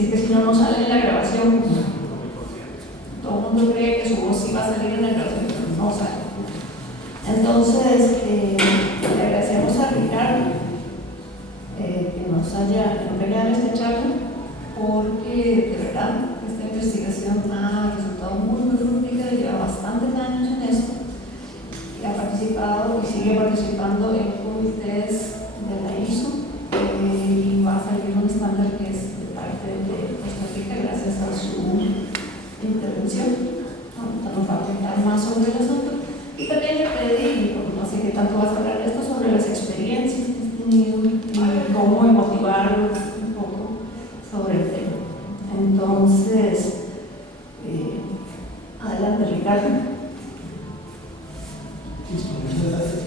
Si es que si no, no sale en la grabación. Todo el mundo cree que su voz sí va a salir en la grabación, pero no sale. Entonces, le agradecemos a Ricardo que nos haya acompañado en esta charla, porque de verdad esta investigación ha resultado muy fructífera, lleva bastantes años en esto, y ha participado y sigue participando en comités de la ISO, y va a salir un estándar que es de parte de Costa Rica gracias a su intervención. Nos va a contar más sobre el asunto, y también le pedí, porque no sé qué tanto vas a hablar de esto, sobre las experiencias que has tenido y cómo motivar un poco sobre el tema. Entonces, adelante, Ricardo. Listo, muchas gracias.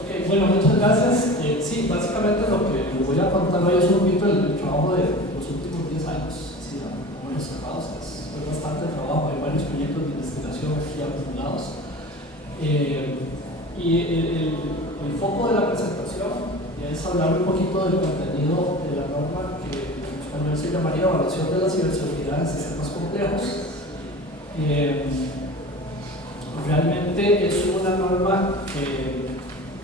Ok, bueno, muchas gracias. Sí, básicamente lo que les voy a contar hoy es un poquito el trabajo de los últimos 10 años. Sí, números cerrados, es bastante trabajo, hay varios proyectos de investigación aquí acumulados. Y el foco de la presentación es hablar un poquito del contenido de la norma que en español se llamaría Evaluación de la Ciberseguridad en Sistemas Complejos. Realmente es una norma que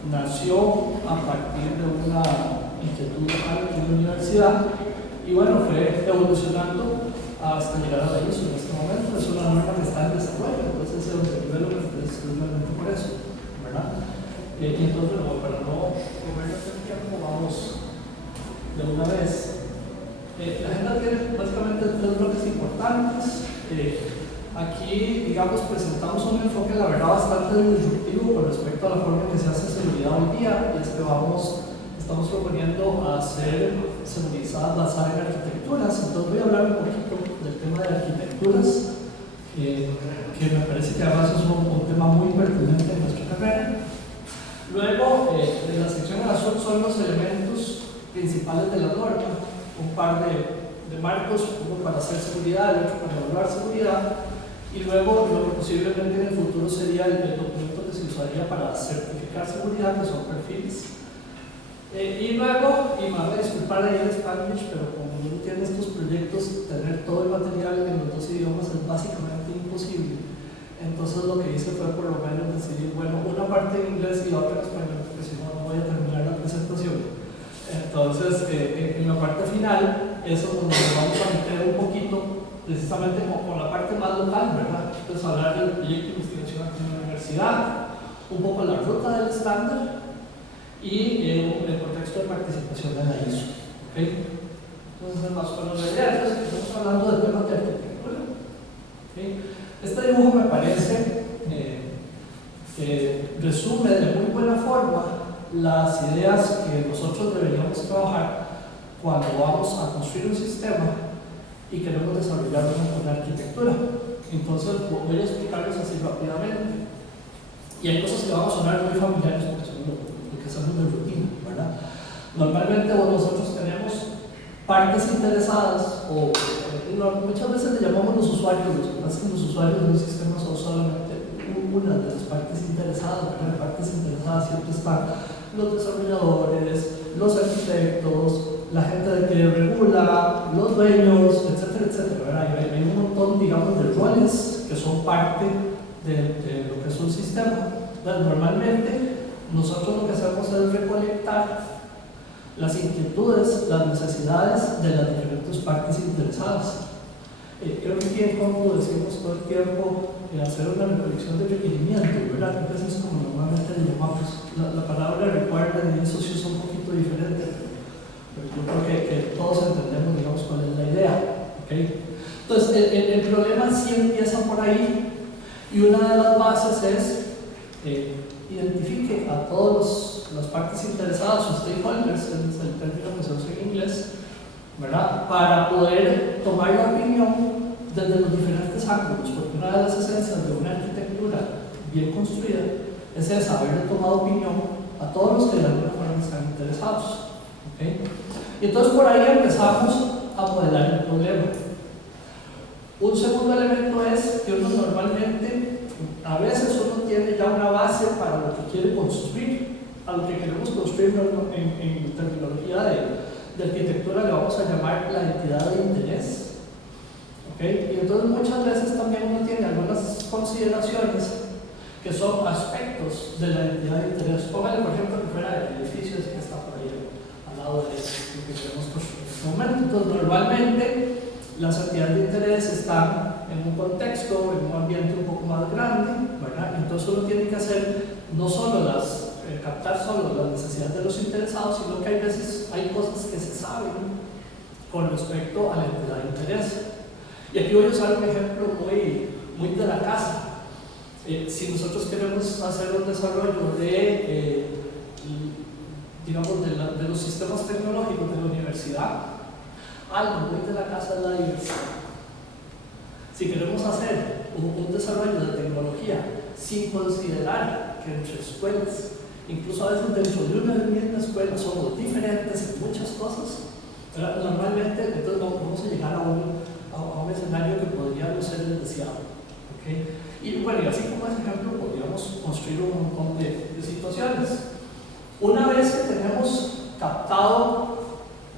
nació a partir de una inquietud local en la universidad y bueno, fue evolucionando hasta llegar a la ISO en este momento. Es una norma que está en desarrollo, entonces el development es realmente por eso, ¿verdad? Y entonces, bueno, para no comernos el tiempo, vamos de una vez. La agenda tiene básicamente tres bloques importantes. Aquí, digamos, presentamos un enfoque, la verdad, bastante disruptivo con respecto a la forma en que se hace seguridad hoy día, y es que estamos proponiendo hacer seguridad basada en arquitecturas. Entonces voy a hablar un poquito del tema de arquitecturas, que me parece que además es un tema muy pertinente en nuestra carrera. Luego, de la sección azul son los elementos principales de la norma, un par de marcos, uno para hacer seguridad, el otro para evaluar seguridad, y luego lo que posiblemente en el futuro sería el documento que se usaría para certificar seguridad, que son perfiles. Y luego, y me voy a disculpar ahí en Spanish, pero como uno tiene estos proyectos, tener todo el material en los dos idiomas es básicamente imposible. Entonces lo que hice fue por lo menos decidir, bueno, una parte en inglés y la otra en español, porque si no, no voy a terminar la presentación. Entonces, en la parte final, eso es donde nos vamos a meter un poquito precisamente con la parte más local, ¿verdad? Entonces hablar del proyecto de investigación aquí en la universidad, un poco la ruta del estándar y el contexto de participación de la ISO. ¿Okay? Entonces, más o menos la idea, entonces estamos hablando de temas de arquitectura. ¿Okay? Este dibujo me parece que resume de muy buena forma las ideas que nosotros deberíamos trabajar cuando vamos a construir un sistema y queremos desarrollar una arquitectura. Entonces voy a explicarles así rápidamente. Y hay cosas que van a sonar muy familiares porque son lo que hacemos de rutina, ¿verdad? Normalmente nosotros tenemos partes interesadas o muchas veces le llamamos los usuarios. Lo que pasa es que los usuarios de un sistema son solamente una de las partes interesadas, ¿verdad? Las partes interesadas siempre están los desarrolladores, los arquitectos, la gente que regula, los dueños, etcétera, etcétera, ¿verdad? Hay un montón, digamos, de roles que son parte de lo que es un sistema. Entonces, normalmente nosotros lo que hacemos es recolectar las inquietudes, las necesidades de las diferentes partes interesadas. Creo que aquí en Compu decimos todo el tiempo hacer una recolección de requerimientos, ¿verdad? Entonces es como normalmente le llamamos. La palabra requirement y eso sí es un poquito diferente, pero yo creo que todos entendemos, digamos, cuál es la idea. ¿Okay? Entonces el problema sí empieza por ahí, y una de las bases es identifique a todas las partes interesadas, o stakeholders, es el término que se usa en inglés, ¿verdad? Para poder tomar la opinión desde los diferentes ángulos, porque una de las esencias de una arquitectura bien construida es esa, haberle tomado opinión a todos los que de alguna forma están interesados. ¿Okay? Y entonces por ahí empezamos a modelar el problema. Un segundo elemento es que uno normalmente A veces uno tiene ya una base para lo que quiere construir, a lo que queremos construir en terminología de arquitectura le vamos a llamar la entidad de interés. ¿Okay? Y entonces muchas veces también uno tiene algunas consideraciones que son aspectos de la entidad de interés. Póngale por ejemplo que fuera el edificio ese que está por ahí al lado de lo que queremos construir en este momento. Entonces normalmente las entidades de interés están en un contexto, en un ambiente un poco más grande, ¿verdad? Entonces uno tiene que hacer no solo captar solo las necesidades de los interesados, sino que hay veces hay cosas que se saben con respecto a la entidad de interés. Y aquí voy a usar un ejemplo muy de la casa. Si nosotros queremos hacer un desarrollo de los sistemas tecnológicos de la universidad, algo muy de la casa es la diversidad. Si queremos hacer un desarrollo de tecnología sin considerar que entre escuelas, incluso a veces dentro de una misma escuela, somos diferentes en muchas cosas, ¿verdad? Normalmente entonces vamos a llegar a un escenario que podría no ser el deseado. ¿Okay? Y bueno, y así como ese ejemplo, podríamos construir un montón de situaciones. Una vez que tenemos captado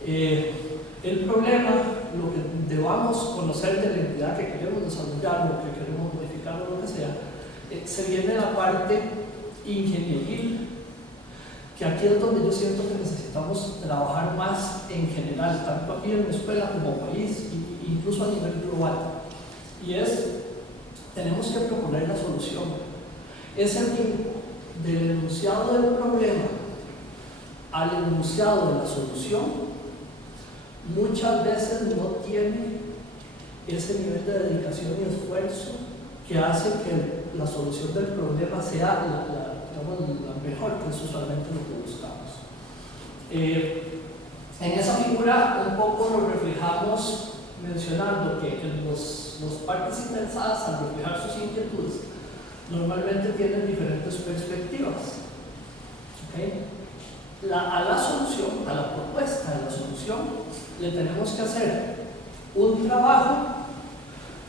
el problema, lo que debamos conocer de la entidad que queremos desarrollar, o que queremos modificar, o lo que sea, se viene la parte ingenieril, que aquí es donde yo siento que necesitamos trabajar más en general, tanto aquí en la escuela como país, e incluso a nivel global. Y tenemos que proponer la solución. Ese tiempo del enunciado del problema al enunciado de la solución muchas veces no tiene ese nivel de dedicación y esfuerzo que hace que la solución del problema sea la mejor, que es usualmente lo que buscamos. En esa figura un poco lo reflejamos mencionando que los partes interesadas, al reflejar sus inquietudes, normalmente tienen diferentes perspectivas. ¿Okay? A la solución, a la propuesta de la solución, le tenemos que hacer un trabajo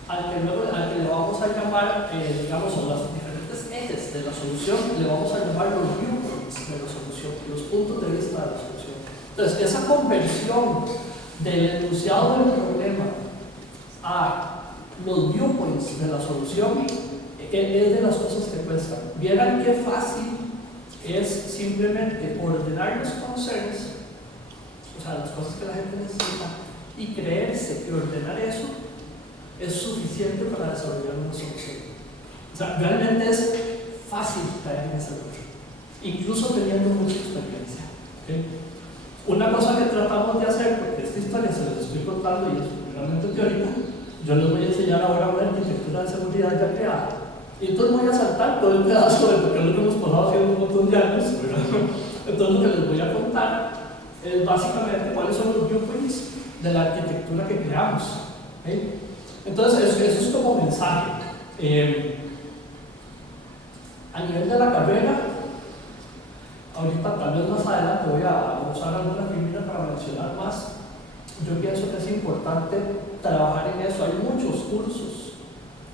al que le vamos a llamar, digamos, los diferentes ejes de la solución, le vamos a llamar los viewpoints de la solución, los puntos de vista de la solución. Entonces, esa conversión del enunciado del problema a los viewpoints de la solución es de las cosas que cuestan. Vieran qué fácil es simplemente ordenar los concerns, o sea, las cosas que la gente necesita, y creerse que ordenar eso es suficiente para desarrollar una solución. O sea, realmente es fácil caer en ese error, incluso teniendo mucha experiencia. ¿Okay? Una cosa que tratamos de hacer, porque esta historia se les estoy contando y es realmente teórica, yo les voy a enseñar ahora una arquitectura de seguridad ya creada. Y entonces voy a saltar todo el pedazo de lo que hemos pasado haciendo un montón de años, ¿verdad? Entonces lo que les voy a contar es básicamente cuáles son los viewpoints de la arquitectura que creamos. ¿Okay? Entonces eso es como mensaje. A nivel de la carrera, ahorita tal vez más adelante voy a usar alguna figura para mencionar más. Yo pienso que es importante trabajar en eso. Hay muchos cursos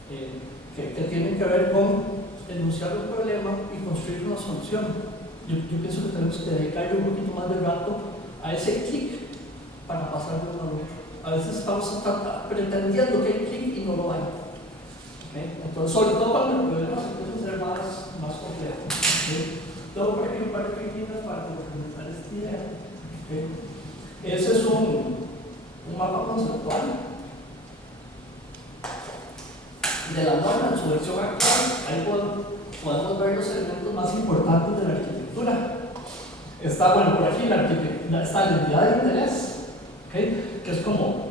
que tienen que ver con enunciar un problema y construir una solución. Yo pienso que tenemos que dedicarle un poquito más de rato a ese clic para pasar de uno a otro. A veces estamos pretendiendo que hay clic y no lo hay. ¿Okay? Entonces, sobre todo cuando el problema se puede ser más complejo. ¿Okay? Luego, por ejemplo, un par de figuras para complementar esta idea. ¿Okay? Ese es un mapa conceptual de la norma en su versión actual. Ahí podemos ver los elementos más importantes de la arquitectura. Está, bueno, por aquí está la entidad de interés, ¿okay? Que es como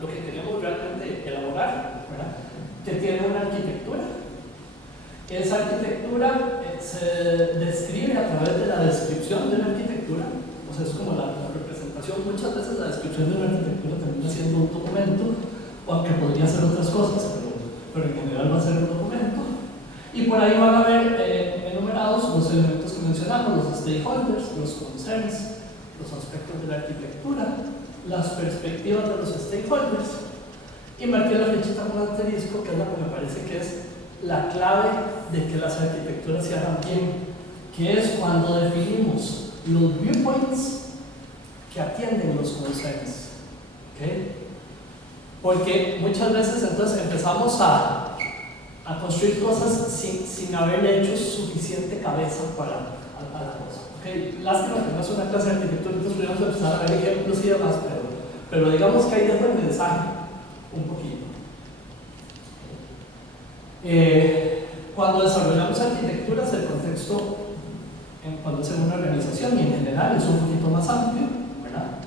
lo que queremos realmente elaborar, ¿verdad? Que tiene una arquitectura. Esa arquitectura se describe a través de la descripción de la arquitectura. O sea, es como la representación. Muchas veces la descripción de una arquitectura termina siendo un documento, aunque podría ser otras cosas, pero en general va a ser un documento. Y por ahí van a ver enumerados los elementos que mencionamos, los stakeholders, los concerns, los aspectos de la arquitectura, las perspectivas de los stakeholders. Y marqué la flechita con asterisco, que es la que me parece que es la clave de que las arquitecturas se hagan bien, que es cuando definimos los viewpoints que atienden los concerns. ¿Okay? Porque muchas veces entonces empezamos a construir cosas sin haber hecho suficiente cabeza para la cosa. ¿Okay? Lástima que no es una clase de arquitectura, entonces podríamos empezar a ver ejemplos y demás, pero digamos que ahí dejo el mensaje un poquito. Cuando desarrollamos arquitecturas, el contexto, cuando es en una organización y en general, es un poquito más amplio, ¿verdad?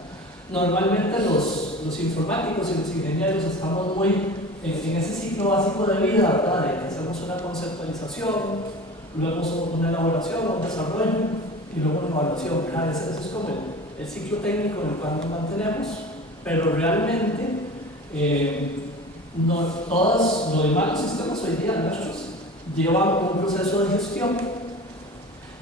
Normalmente los informáticos y los ingenieros estamos muy en ese ciclo básico de vida, ¿verdad? De que hacemos una conceptualización, luego una elaboración, un desarrollo y luego una evaluación, ¿verdad? Ese es como el ciclo técnico en el cual nos mantenemos, pero realmente no todos los demás sistemas hoy día nuestros llevan un proceso de gestión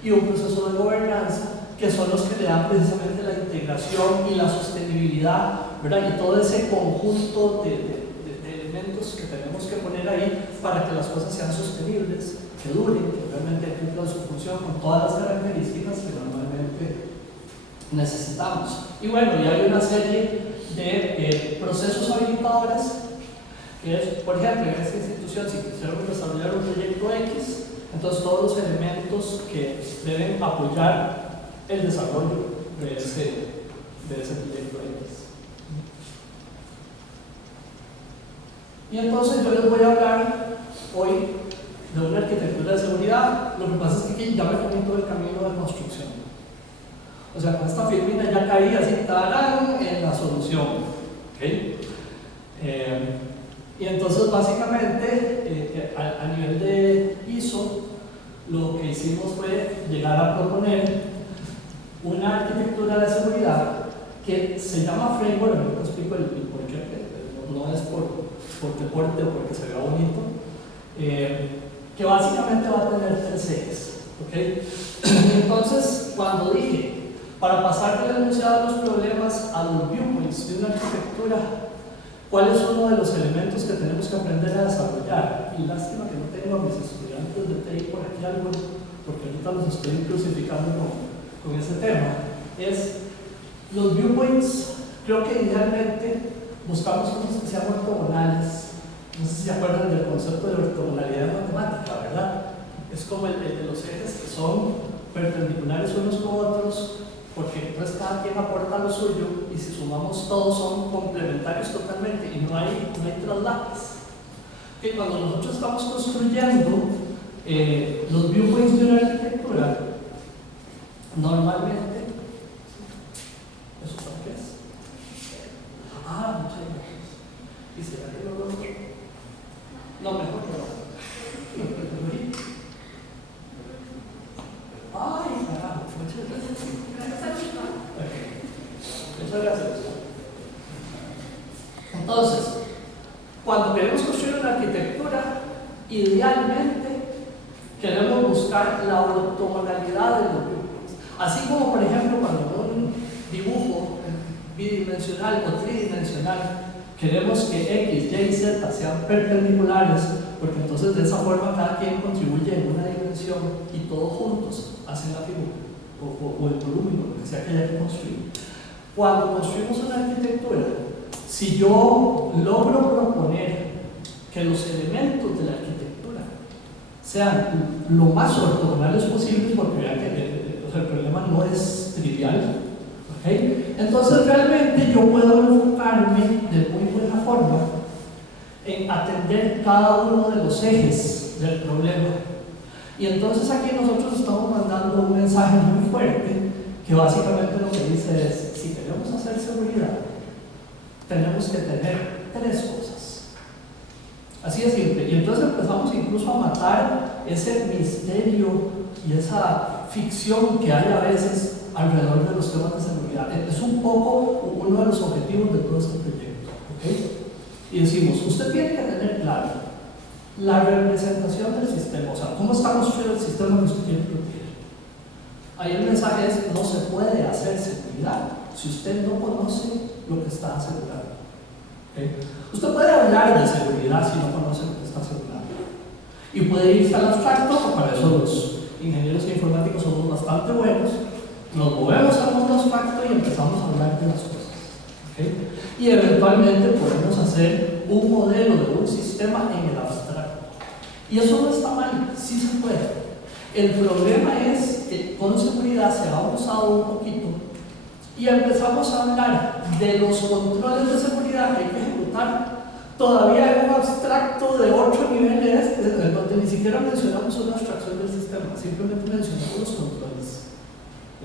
y un proceso de gobernanza que son los que le dan precisamente la integración y la sostenibilidad, ¿verdad? Y todo ese conjunto de elementos que tenemos que poner ahí para que las cosas sean sostenibles, que duren, que realmente cumplan su función con todas las características que normalmente necesitamos. Y bueno, ya hay una serie de procesos habilitadores que es, por ejemplo, en esta institución, si quisiéramos desarrollar un proyecto X, entonces todos los elementos que deben apoyar el desarrollo de ese proyecto X. Y entonces yo les voy a hablar hoy de una arquitectura de seguridad. Lo que pasa es que aquí ya me comí todo el camino de construcción. O sea, con esta firmina ya caí así, tarán, en la solución. ¿Okay? Y entonces básicamente a nivel de ISO lo que hicimos fue llegar a proponer una arquitectura de seguridad que se llama framework. No te explico el por qué, no es por deporte o porque se vea bonito, que básicamente va a tener 3 ejes. ¿Okay? Entonces cuando dije para pasar del enunciado de los problemas a los viewpoints de una arquitectura, ¿cuál es uno de los elementos que tenemos que aprender a desarrollar? Y lástima que no tengo a mis estudiantes de TI por aquí algo, porque ahorita los estoy crucificando con ese tema. Es los viewpoints. Creo que idealmente buscamos cosas que sean ortogonales. No sé si se acuerdan del concepto de ortogonalidad en matemática, ¿verdad? Es como el de los ejes que son perpendiculares unos con otros, porque entonces cada quien aporta lo suyo y si sumamos todos son complementarios totalmente y no hay traslados. Okay, cuando nosotros estamos construyendo los viewpoints de una arquitectura, normalmente, ¿eso para qué es? Muchas gracias. ¿Y será que no lo otro? No, mejor que no. Ay, carajo, muchas gracias. Muchas gracias. Entonces, cuando queremos construir una arquitectura, idealmente queremos buscar la ortogonalidad de los viewpoints. Así como, por ejemplo, cuando un dibujo bidimensional o tridimensional queremos que X, Y, Z sean perpendiculares, porque entonces de esa forma cada quien contribuye en una dimensión y todos juntos hacen la figura o el volumen, lo que sea que haya que construir. Cuando construimos una arquitectura, si yo logro proponer que los elementos de la arquitectura sean lo más ortogonales posibles, porque vean que el problema no es trivial, ¿okay? Entonces realmente yo puedo enfocarme de muy buena forma en atender cada uno de los ejes del problema. Y entonces aquí nosotros estamos mandando un mensaje muy fuerte que básicamente lo que dice es: si queremos hacer seguridad, tenemos que tener 3 cosas. Así de simple. Y entonces empezamos incluso a matar ese misterio y esa ficción que hay a veces alrededor de los temas de seguridad. Es un poco uno de los objetivos de todo este proyecto. ¿Okay? Y decimos, usted tiene que tener claro la representación del sistema, o sea, cómo está construido el sistema que usted quiere proteger. Ahí el mensaje es: no se puede hacer seguridad si usted no conoce lo que está asegurando. ¿Okay? Usted puede hablar de seguridad si no conoce lo que está asegurando. Y puede irse al abstracto, o para eso los ingenieros informáticos somos bastante buenos, nos movemos al mundo abstracto y empezamos a hablar de las cosas. ¿Okay? Y eventualmente podemos hacer un modelo de un sistema en el abstracto. Y eso no está mal, sí se puede. El problema es que con seguridad se ha abusado un poquito y empezamos a hablar de los controles de seguridad que hay que ejecutar. Todavía hay un abstracto de 8 niveles donde ni siquiera mencionamos una abstracción del sistema, simplemente mencionamos los controles.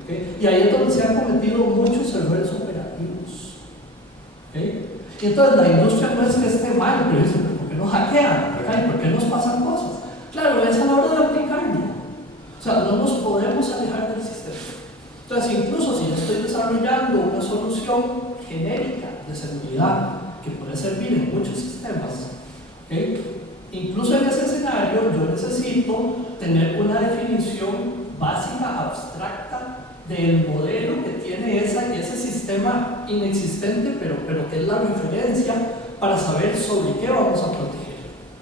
¿Okay? Y ahí es donde se han cometido muchos errores operativos. ¿Okay? Y entonces la industria no es que esté mal, pero dice, ¿por qué nos hackean? ¿Okay? ¿Por qué nos pasan cosas? Claro, es a la hora de aplicarlo. O sea, no nos podemos alejar del sistema. Entonces, incluso si yo estoy desarrollando una solución genérica de seguridad que puede servir en muchos sistemas, ¿okay? Incluso en ese escenario yo necesito tener una definición básica, abstracta, del modelo que tiene ese sistema inexistente, pero que es la referencia para saber sobre qué vamos a proteger.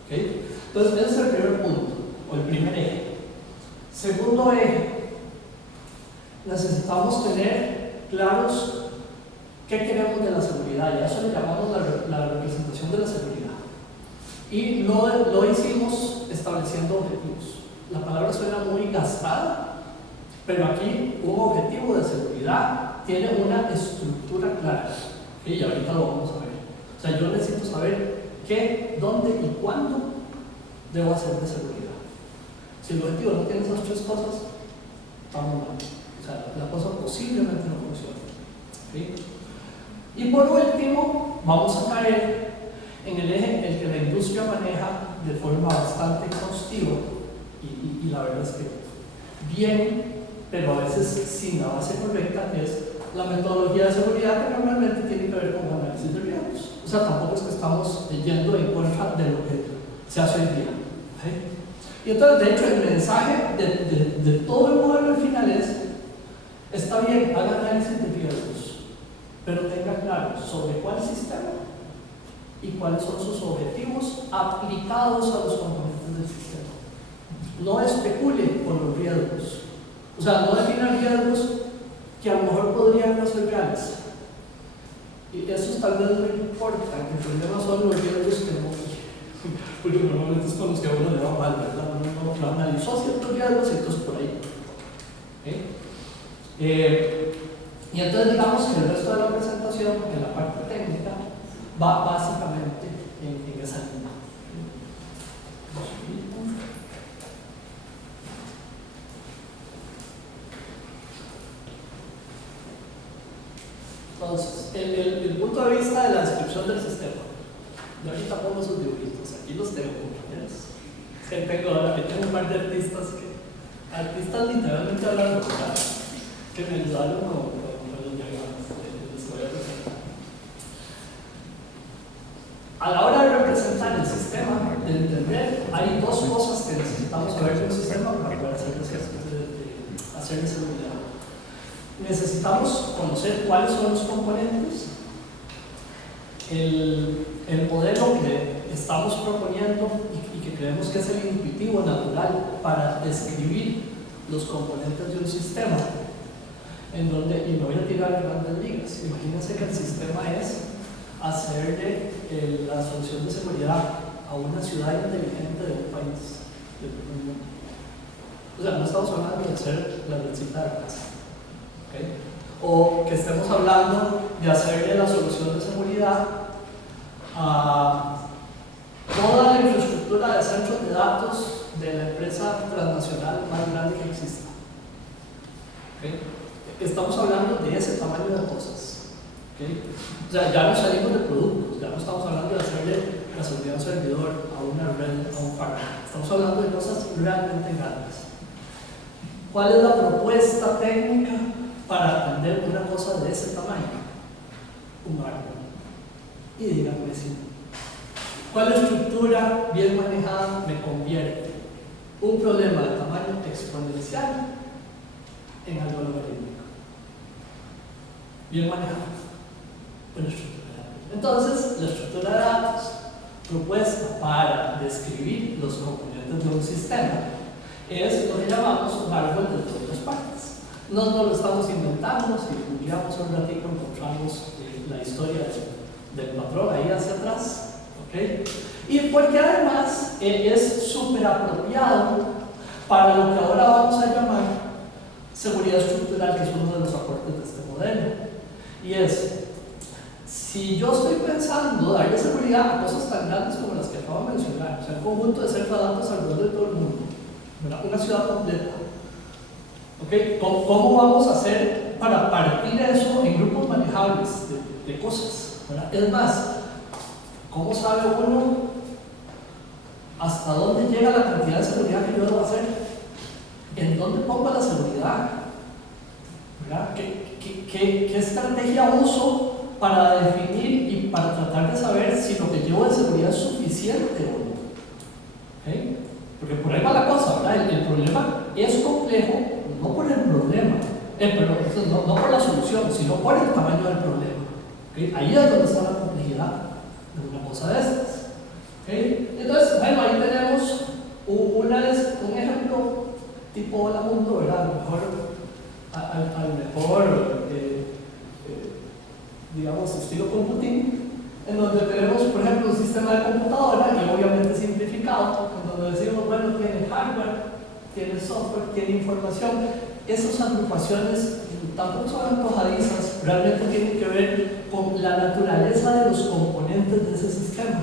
¿Okay? Entonces, ese es el primer punto, o el primer eje. Segundo eje, necesitamos tener claros qué queremos de la seguridad, y a eso le llamamos la representación de la seguridad. Y lo hicimos estableciendo objetivos. La palabra suena muy gastada, pero aquí un objetivo de seguridad tiene una estructura clara. Y ahorita lo vamos a ver. O sea, yo necesito saber qué, dónde y cuándo debo hacer de seguridad. Si el objetivo no tiene esas tres cosas, estamos mal. O sea, la cosa posiblemente no funciona. ¿Sí? Y por último, vamos a caer en el eje en el que la industria maneja de forma bastante exhaustiva, y la verdad es que bien, pero a veces sin la base correcta, que es la metodología de seguridad que normalmente tiene que ver con análisis de riesgos. O sea, tampoco es que estamos yendo en contra de lo que se hace hoy día. ¿Sí? Y entonces, de hecho, el mensaje de todo el modelo al final es: está bien, haga análisis de riesgos, pero tenga claro sobre cuál sistema y cuáles son sus objetivos aplicados a los componentes del sistema. No especule con los riesgos. O sea, no defina riesgos que a lo mejor podrían no ser reales. Y esos tal vez no importan, que el problema son los riesgos que no, porque normalmente es con los que a uno le va mal, ¿verdad? Uno analizó ciertos riesgos y entonces por ahí. ¿Okay? Y entonces digamos que el resto de la presentación, en la parte técnica, va básicamente en esa línea. Entonces, el punto de vista de la descripción del sistema. Yo ahorita pongo sus dibujitos, aquí los tengo, compañeros. Es que tengo un par de artistas literalmente hablando, que me ayudaron con los diagramas que les voy a presentar. A la hora de representar el sistema, de entender, hay dos cosas que necesitamos saber de un sistema para poder hacerle seguridad. Necesitamos conocer cuáles son los componentes, el modelo que estamos proponiendo y que creemos que es el intuitivo natural para describir los componentes de un sistema, en donde, y me voy a tirar grandes ligas. Imagínense que el sistema es hacerle la solución de seguridad a una ciudad inteligente de un país, del mundo. O sea, no estamos hablando de hacer la receta de casa. ¿Okay? O que estemos hablando de hacerle la solución de seguridad a toda la infraestructura de centros de datos de la empresa transnacional más grande que exista. ¿Okay? Estamos hablando de ese tamaño de cosas. ¿Okay? O sea, ya no salimos de productos, ya no estamos hablando de hacerle la seguridad a un servidor, a una red, a un firewall. Estamos hablando de cosas realmente grandes. ¿Cuál es la propuesta técnica para atender una cosa de ese tamaño? Un árbol. Y díganme si ¿cuál estructura bien manejada me convierte un problema de tamaño exponencial en algo logarítmico? Bien manejada, una estructura de datos. Entonces, la estructura de datos propuesta para describir los componentes de un sistema es lo que llamamos un árbol de todas las partes. No nos lo estamos inventando, si googleamos un ratito encontramos la historia del patrón ahí hacia atrás, ¿okay? Y porque además es súper apropiado para lo que ahora vamos a llamar seguridad estructural, que es uno de los aportes de este modelo. Y es, si yo estoy pensando darle seguridad a cosas tan grandes como las que acabo de mencionar, o sea, un conjunto de centros de datos alrededor de todo el mundo, ¿verdad? Una ciudad completa, ¿okay? ¿Cómo vamos a hacer para partir eso en grupos manejables de cosas, ¿verdad? Es más, ¿cómo sabe uno hasta dónde llega la cantidad de seguridad que yo debo hacer? ¿En dónde pongo la seguridad? ¿Verdad? ¿Qué estrategia uso para definir y para tratar de saber si lo que llevo de seguridad es suficiente o no? ¿Okay? Porque por ahí va la cosa, ¿verdad? El problema es complejo, no por el problema, no por la solución, sino por el tamaño del problema. ¿Okay? Ahí es donde está la complejidad de una cosa de estas. ¿Okay? Entonces, bueno, ahí tenemos un ejemplo tipo Hola Mundo, ¿verdad? Al mejor digamos, estilo computing, en donde tenemos, por ejemplo, un sistema de computadora y obviamente simplificado, en donde decimos, bueno, tiene hardware, tiene software, tiene información. Esas agrupaciones tampoco son antojadizas, realmente tienen que ver con la naturaleza de los componentes de ese sistema.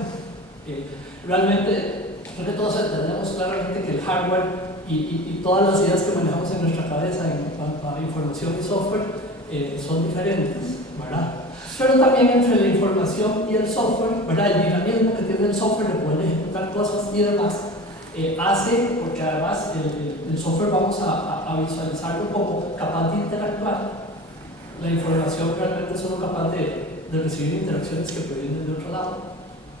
Realmente, creo que todos entendemos claramente que el hardware y todas las ideas que manejamos en nuestra cabeza en cuanto a información y software son diferentes, ¿verdad? Pero también entre la información y el software, ¿verdad? El dinamismo que tiene el software de poder ejecutar cosas y demás hace, porque además el software vamos a visualizarlo como capaz de interactuar. La información realmente es solo capaz de recibir interacciones que provienen de otro lado.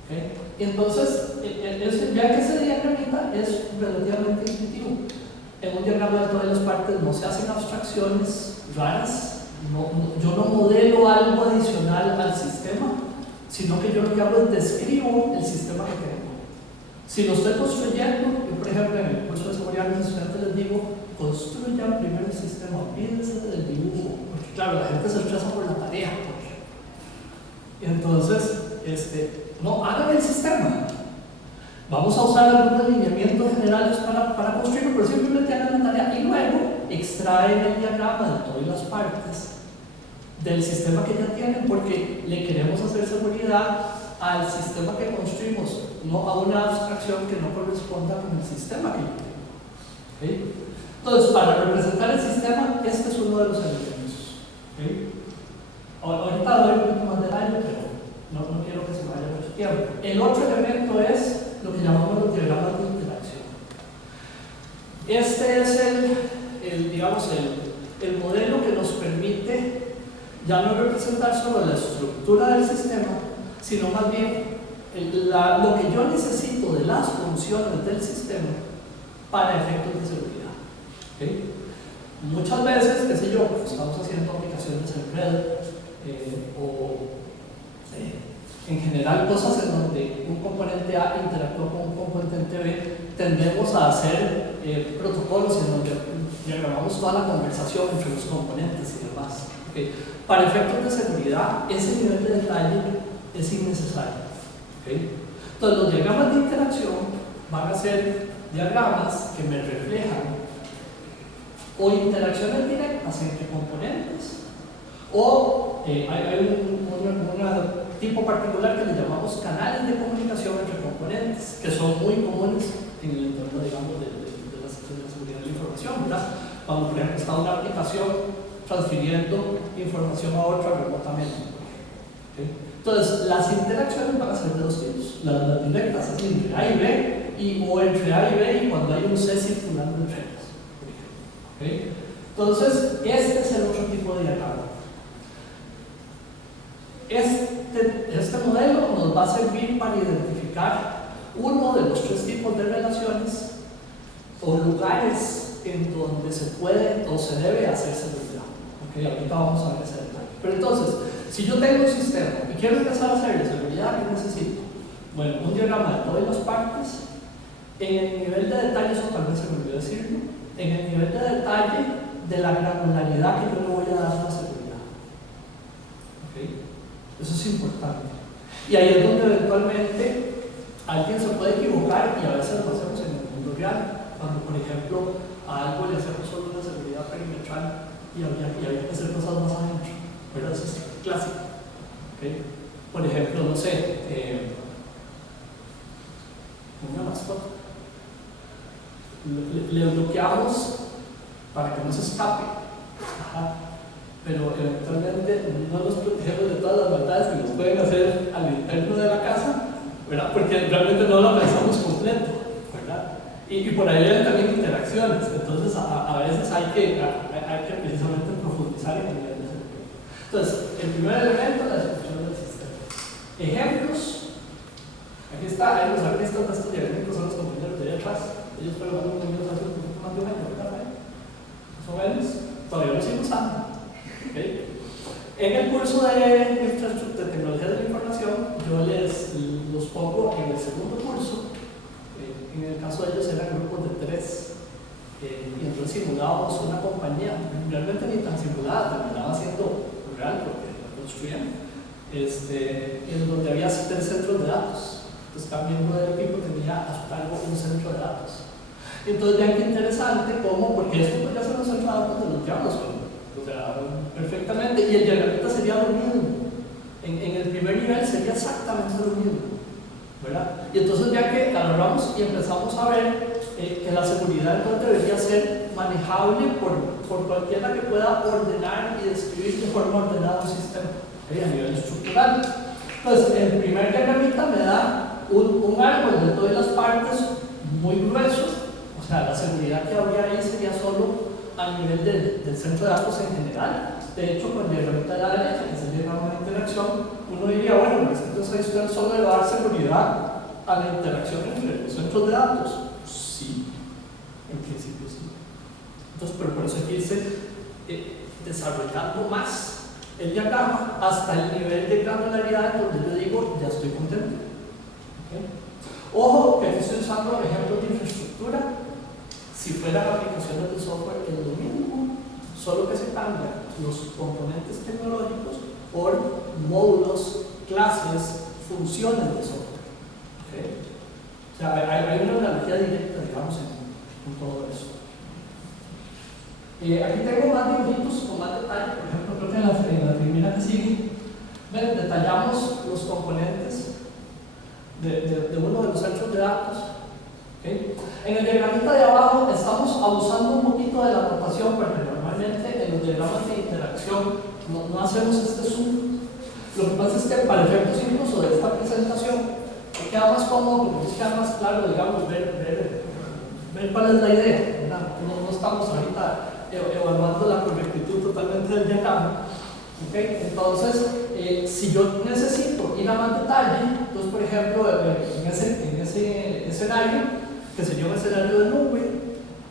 ¿Okay? Entonces, vean que ese diagramita es relativamente intuitivo. En un diagrama de todas las partes no se hacen abstracciones raras. Yo no modelo algo adicional al sistema, sino que yo lo que hago es describo el sistema que tengo. Si lo estoy construyendo, yo por ejemplo en el curso de seguridad a mis estudiantes les digo, construyan primero el sistema, olvídense del dibujo, porque claro, la gente se estresa por la tarea. Y entonces, no, hagan el sistema. Vamos a usar algunos lineamientos generales para construirlo, pero simplemente hagan la tarea y luego extraen el diagrama de todas las partes del sistema que ya tienen, porque le queremos hacer seguridad al sistema que construimos, no a una abstracción que no corresponda con el sistema que yo tengo. ¿Okay? Entonces, para representar el sistema, este es uno de los elementos. ¿Okay? Ahorita doy un poquito más detalle, pero no quiero que se vaya mucho tiempo. El otro elemento es lo que llamamos los diagramas de interacción. Este es digamos, el modelo que nos permite ya no representar solo la estructura del sistema, sino más bien lo que yo necesito de las funciones del sistema para efectos de seguridad. ¿Okay? Muchas veces, qué sé yo, pues estamos haciendo aplicaciones en red en general cosas en donde un componente A interactúa con un componente B, tendemos a hacer protocolos en donde diagramamos toda la conversación entre los componentes y demás. ¿Okay? Para efectos de seguridad, ese nivel de detalle es innecesario. ¿Okay? Entonces, los diagramas de interacción van a ser diagramas que me reflejan o interacciones directas entre componentes o hay un tipo particular que le llamamos canales de comunicación entre componentes, que son muy comunes en el entorno, digamos, de la seguridad de la información, ¿verdad? Cuando, por ejemplo, está una aplicación transfiriendo información a otra remotamente. ¿Okay? Entonces, las interacciones van a ser de dos tipos. Las directas, así entre A y B, o entre A y B, y cuando hay un C circulando entre ellas. ¿Okay? Entonces, este es el otro tipo de diagrama. Este modelo nos va a servir para identificar uno de los tres tipos de relaciones o lugares en donde se puede o se debe hacer seguridad. ¿Okay? Ahorita vamos a ver ese detalle. Pero entonces, si yo tengo un sistema y quiero empezar a hacer seguridad, ¿qué necesito? Bueno, un diagrama de todas las partes, en el nivel de detalle, eso tal vez se me olvidó decirlo, en el nivel de detalle de la granularidad que yo le voy a dar a la seguridad. ¿Okay? Eso es importante. Y ahí es donde eventualmente alguien se puede equivocar y a veces lo hacemos en el mundo real. Cuando, por ejemplo, a algo le hacemos solo una seguridad perimetral y había que hacer cosas más adentro. ¿Verdad? Eso es clásico. ¿Okay? Por ejemplo, no sé, una mascota. Le bloqueamos para que no se escape. Ajá. Pero eventualmente no nos protegemos de todas las maldades que nos pueden hacer al interno de la casa, ¿verdad? Porque realmente no lo pensamos completo, ¿verdad? Y por ahí hay también interacciones, entonces a veces hay que precisamente profundizar en el nivel de seguridad. Entonces, el primer elemento, la descripción del sistema. Ejemplos, aquí está, hay los artistas de estos diagnósticos, son los compañeros de allá atrás, ellos fueron muy unidos hace un poquito más de un año, ¿verdad? Más o menos, todavía lo siguen usando. ¿Okay? En el curso de tecnología de la información, yo los pongo en el segundo curso. En el caso de ellos eran grupos de 3, y entonces simulábamos una compañía, realmente ni tan simulada, terminaba siendo real porque la construían, en donde había 3 centros de datos. Entonces cada miembro del equipo tenía a su cargo un centro de datos. Y entonces vean qué interesante cómo, porque esto podría ser un centro de datos de los llanos, o sea, perfectamente, y el diagramita sería lo mismo. En el primer nivel sería exactamente lo mismo, ¿verdad? Y entonces ya que agarramos y empezamos a ver que la seguridad entonces debería ser manejable por cualquiera que pueda ordenar y describir de forma ordenada un sistema a nivel estructural. Entonces, el primer diagramita me da un árbol de todas las partes muy grueso, o sea, la seguridad que habría ahí sería solo a nivel del centro de datos en general. De hecho, con el diagramita de la derecha, que es el diagrama de interacción, uno diría, bueno, pues entonces adicional solo le va a dar seguridad a la interacción entre los centros de datos. Sí, en principio sí. Entonces, pero por eso hay que irse desarrollando más el diagrama hasta el nivel de granularidad donde yo digo, ya estoy contento. ¿Okay? Ojo, que aquí estoy usando ejemplos de infraestructura. Si fueran aplicaciones de software es lo mismo, solo que se cambian los componentes tecnológicos por módulos, clases, funciones de software. ¿Okay? O sea, hay una analogía directa, digamos, en todo eso. Aquí tengo más dibujitos con más detalle, por ejemplo, creo que en la primera que sigue, ¿ven? Detallamos los componentes de uno de los centros de datos. ¿Okay? En el diagramita de abajo estamos abusando un poquito de la notación, porque normalmente en los diagramas de interacción no hacemos este zoom. Lo que pasa es que para efectos incluso de esta presentación queda más cómodo, porque queda más claro, digamos, ver cuál es la idea. No estamos ahorita evaluando la correctitud totalmente del diagrama. ¿Okay? Entonces, si yo necesito ir a más detalle, entonces, por ejemplo, en ese escenario, que sería un escenario de nube,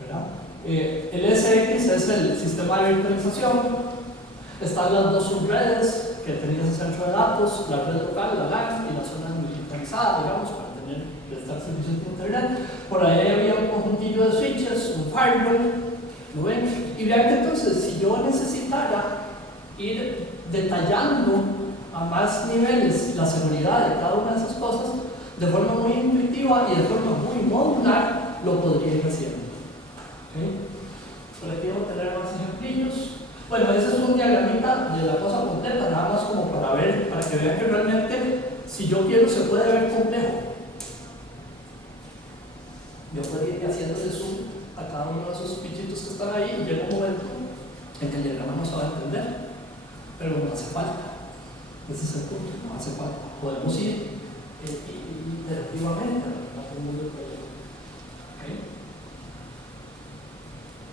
¿verdad? El SX es el sistema de virtualización, están las dos subredes que tenían ese centro de datos, la red local, la LAN y la zona militarizada, digamos, para prestar servicios de internet. Por ahí había un conjuntillo de switches, un firewall, ¿lo ven? Y vean que entonces, si yo necesitara ir detallando a más niveles la seguridad de cada una de esas cosas, de forma muy intuitiva y de forma muy modular, lo podría ir haciendo. ¿Okay? Por aquí vamos a tener más ejemplillos. Bueno, ese es un diagramita de la cosa completa, nada más como para ver, para que vean que realmente, si yo quiero, se puede ver complejo. Yo podría ir haciéndole zoom a cada uno de esos bichitos que están ahí y llega un momento en que el diagrama no se va a entender, pero no hace falta. Ese es el punto, no hace falta. Podemos ir interactivamente a un mundo de proyecto. ¿Okay?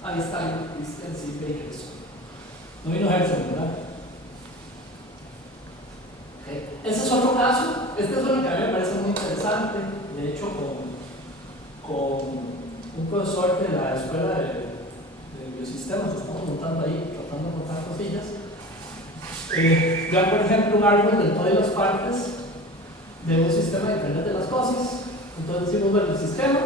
Ahí está el Christensen Baker. No vino Gerson, ¿verdad? Okay. Ese es otro caso. Este es uno que a mí me parece muy interesante. De hecho, con un profesor de la escuela de biosistemas, estamos montando ahí, tratando de montar cosillas. Vean, por ejemplo, un árbol de todas las partes de un sistema de Internet de las cosas. Entonces decimos, bueno, el sistema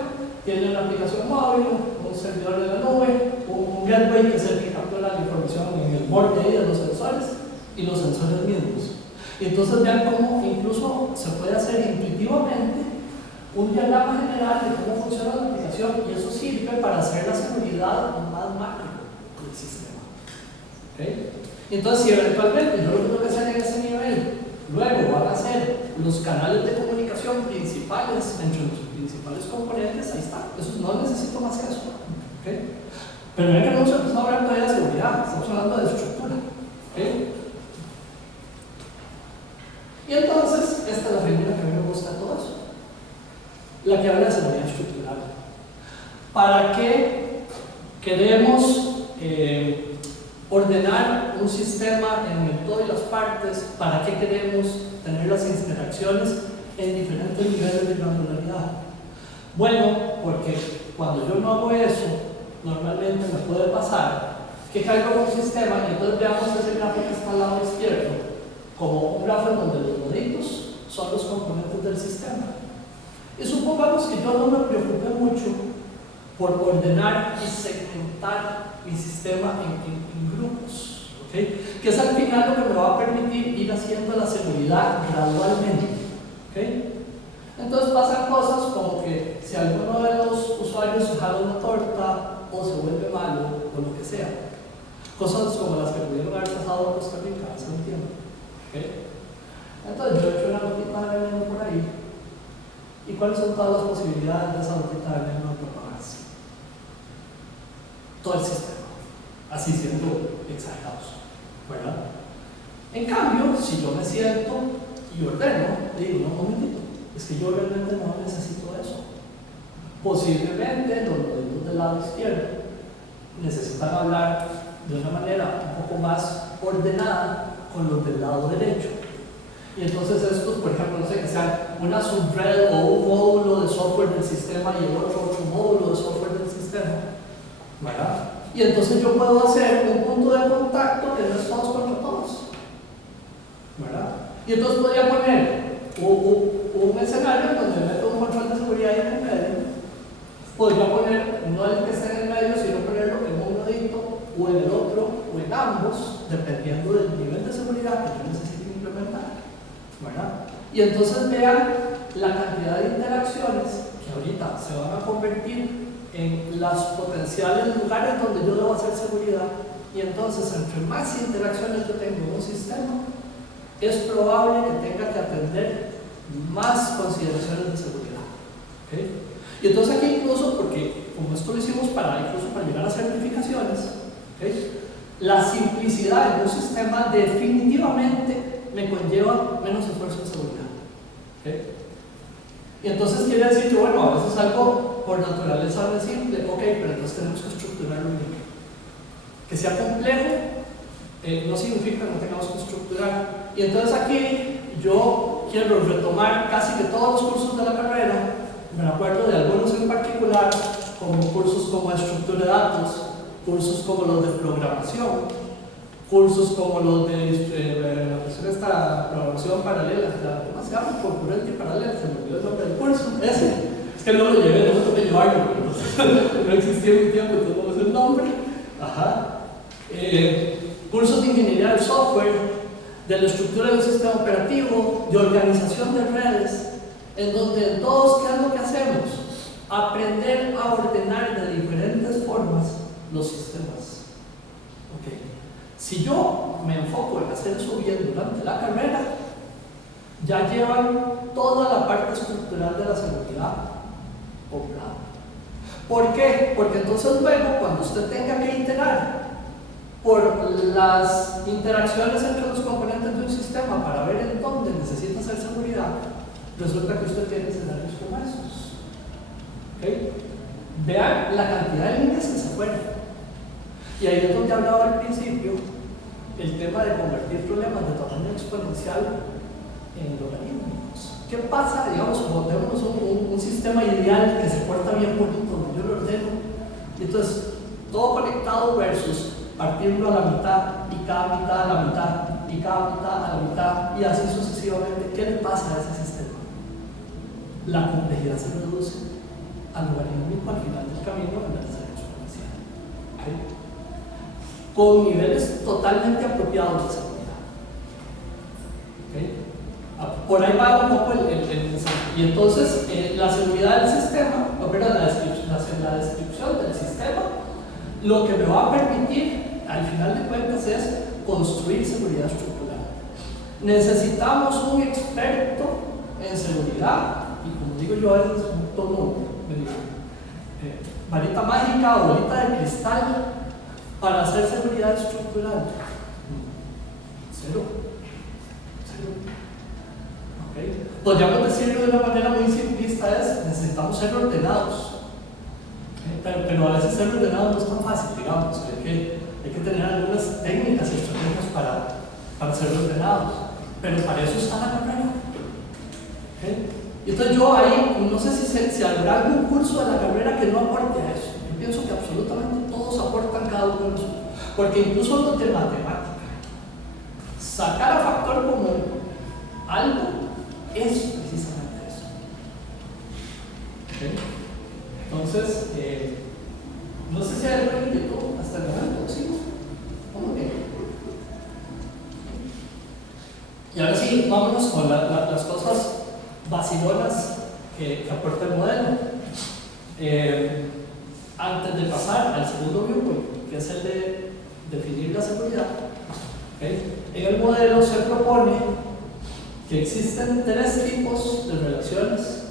tiene una aplicación móvil, un servidor de la nube, un gateway que es el que captura la información en el borde de los sensores y los sensores mismos. Y entonces vean cómo incluso se puede hacer intuitivamente un diagrama general de cómo funciona la aplicación, y eso sirve para hacer la seguridad más macro del sistema. ¿Okay? Entonces, si eventualmente yo lo tengo que hacer en ese nivel, luego van a ser los canales de comunicación principales entre los principales componentes, ahí está. Eso no necesito más que eso. ¿Okay? Pero vean que no hemos empezado a hablar todavía de seguridad, estamos hablando de estructura. ¿Okay? Y entonces, esta es la figura que a mí me gusta de todo eso, la que habla de seguridad estructural. ¿Para qué queremos ordenar un sistema en el todo y las partes? ¿Para qué queremos tener las interacciones en diferentes niveles de granularidad? Bueno, porque cuando yo no hago eso, normalmente me puede pasar que caigo en un sistema, y entonces veamos ese grafo que está al lado izquierdo como un grafo en donde los noditos son los componentes del sistema. Y supongamos que yo no me preocupe mucho por ordenar y segmentar mi sistema en grupos, ¿okay? Que es al final lo que me va a permitir ir haciendo la seguridad gradualmente. ¿Okay? Entonces pasan cosas como que si alguno de los usuarios se jala una torta o se vuelve malo o lo que sea, cosas como las que pudieron haber pasado en Costa Rica hace un tiempo. ¿Okay? Entonces yo he hecho una notita de veneno por ahí. ¿Y cuáles son todas las posibilidades de esa notita de veneno de propagarse? Todo el sistema, así siendo exagerados, ¿verdad? En cambio, si yo me siento y ordeno, digo, no, un momentito, es que yo realmente no necesito eso. Posiblemente los noditos del lado izquierdo necesitan hablar de una manera un poco más ordenada con los del lado derecho. Y entonces estos, por ejemplo, no sé, que sean una subred o un módulo de software del sistema y el otro módulo de software del sistema, ¿verdad? Y entonces yo puedo hacer un punto de contacto que no es todos contra todos, ¿verdad? Y entonces podría poner un escenario donde meto un control de seguridad en el medio. Podría poner no el que esté en el medio, sino ponerlo en un nodito o en el otro o en ambos, dependiendo del nivel de seguridad que yo necesite implementar, ¿verdad? Y entonces vean la cantidad de interacciones que ahorita se van a convertir en los potenciales lugares donde yo debo hacer seguridad. Y entonces, entre más interacciones yo tengo en un sistema, es probable que tenga que atender más consideraciones de seguridad. ¿Okay? Y entonces aquí incluso, porque como esto lo hicimos incluso para llegar a certificaciones, ¿okay? La simplicidad en un sistema definitivamente me conlleva menos esfuerzo en seguridad. ¿Okay? Y entonces quiere decir que, bueno, a veces algo por naturaleza es simple, ok, pero entonces tenemos que estructurarlo bien. Que sea complejo no significa que no tengamos que estructurar. Y entonces aquí yo quiero retomar casi que todos los cursos de la carrera. Me acuerdo de algunos en particular, como cursos como estructura de datos, cursos como los de programación, cursos como los de esta programación paralela, ¿cómo se llama? Concurrente y paralela, se me olvidó el nombre del curso, ese. Es que luego lo llevé, no me tuve que llevarlo, pero no existía en mi tiempo, entonces no me sé el nombre. Ajá. Cursos de ingeniería del software, de la estructura de un sistema operativo, de organización de redes, en donde todos, ¿qué es lo que hacemos? Aprender a ordenar de diferentes formas los sistemas. Okay. Si yo me enfoco en hacer eso bien durante la carrera, ya llevan toda la parte estructural de la seguridad comprada. ¿Por qué? Porque entonces luego, cuando usted tenga que iterar por las interacciones entre los componentes de un sistema para ver en dónde necesita hacer seguridad, resulta que usted tiene escenarios como esos. ¿Okay? Vean la cantidad de líneas que se fueron. Y ahí es donde hablaba al principio el tema de convertir problemas de tamaño exponencial en logarítmicos. ¿Qué pasa? Digamos, cuando tenemos un sistema ideal que se porta bien bonito, donde yo lo ordeno, y entonces todo conectado versus partirlo a la mitad, y cada mitad a la mitad, y cada mitad a la mitad, y así sucesivamente. ¿Qué le pasa a ese sistema? la complejidad se reduce al logarítmico al final del camino en el desarrollo exponencial. ¿Okay? Con niveles totalmente apropiados de seguridad. ¿Okay? Por ahí va un poco el mensaje. Y entonces, la seguridad del sistema, la descripción del sistema, lo que me va a permitir, al final de cuentas, es construir seguridad estructural. Necesitamos un experto en seguridad, y como digo yo, es un tono varita mágica o bolita de cristal para hacer seguridad estructural. Cero. ¿Okay? Podríamos decirlo de una manera muy simplista: necesitamos ser ordenados. ¿Okay? Pero a veces ser ordenados no es tan fácil, digamos. Hay que tener algunas técnicas y estrategias para ser ordenados. Pero para eso está la carrera. ¿Okay? Y entonces yo ahí, no sé si habrá algún curso de la carrera que no aporte a eso. Yo pienso que absolutamente todos aportan cada uno de nosotros. Porque incluso los de matemática, sacar a factor común algo es precisamente eso. ¿Okay? Entonces, no sé si hay alguna inquietud hasta el momento, ¿sí? ¿Cómo que? Y ahora sí, vámonos con las cosas vacilonas que aporta el modelo. Antes de pasar al segundo viewpoint, que es el de definir la seguridad, ¿okay? En el modelo se propone que existen 3 tipos de relaciones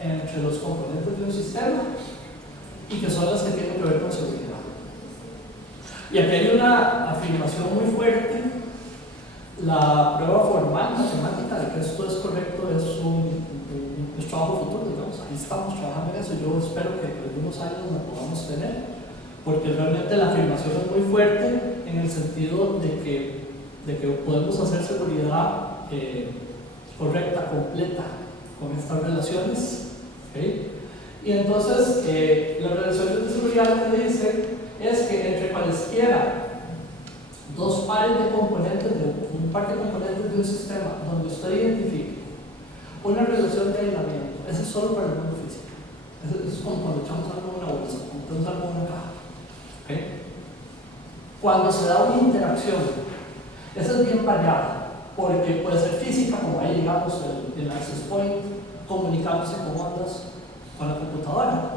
entre los componentes de un sistema y que son las que tienen que ver con seguridad. Y aquí hay una afirmación muy fuerte. La prueba formal matemática de que esto es correcto es trabajo futuro, digamos. Ahí estamos trabajando en eso. Yo espero que en algunos años la podamos tener, porque realmente la afirmación es muy fuerte en el sentido de que podemos hacer seguridad correcta, completa con estas relaciones. ¿Okay? Y entonces, las relaciones de seguridad lo que dice es que entre cualesquiera dos pares de componentes, un par de componentes de un sistema donde usted identifique una relación de aislamiento, eso es solo para el mundo físico. Eso es como cuando echamos algo en una bolsa, cuando echamos algo en una caja. ¿Okay? Cuando se da una interacción, eso es bien variado, porque puede ser física, como ahí digamos el access point, comunicándose con ondas con la computadora,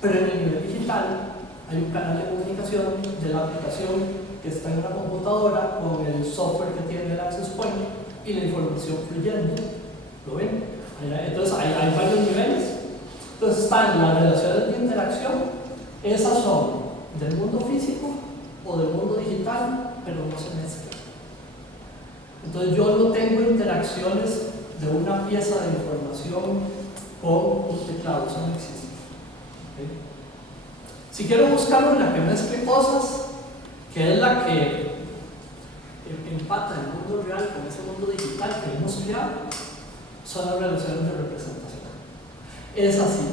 pero en el nivel digital hay un canal de comunicación de la aplicación que está en una computadora con el software que tiene el access point y la información fluyendo. ¿Lo ven? Entonces hay varios niveles. Entonces están las relaciones de interacción, esas son del mundo físico o del mundo digital, pero no se mezclan. Entonces yo no tengo interacciones de una pieza de información con un teclado, eso no existe. ¿Okay? Si quiero buscar una que mezcle cosas, que es la que empata el mundo real con ese mundo digital que hemos creado, son las relaciones de representación. Es así,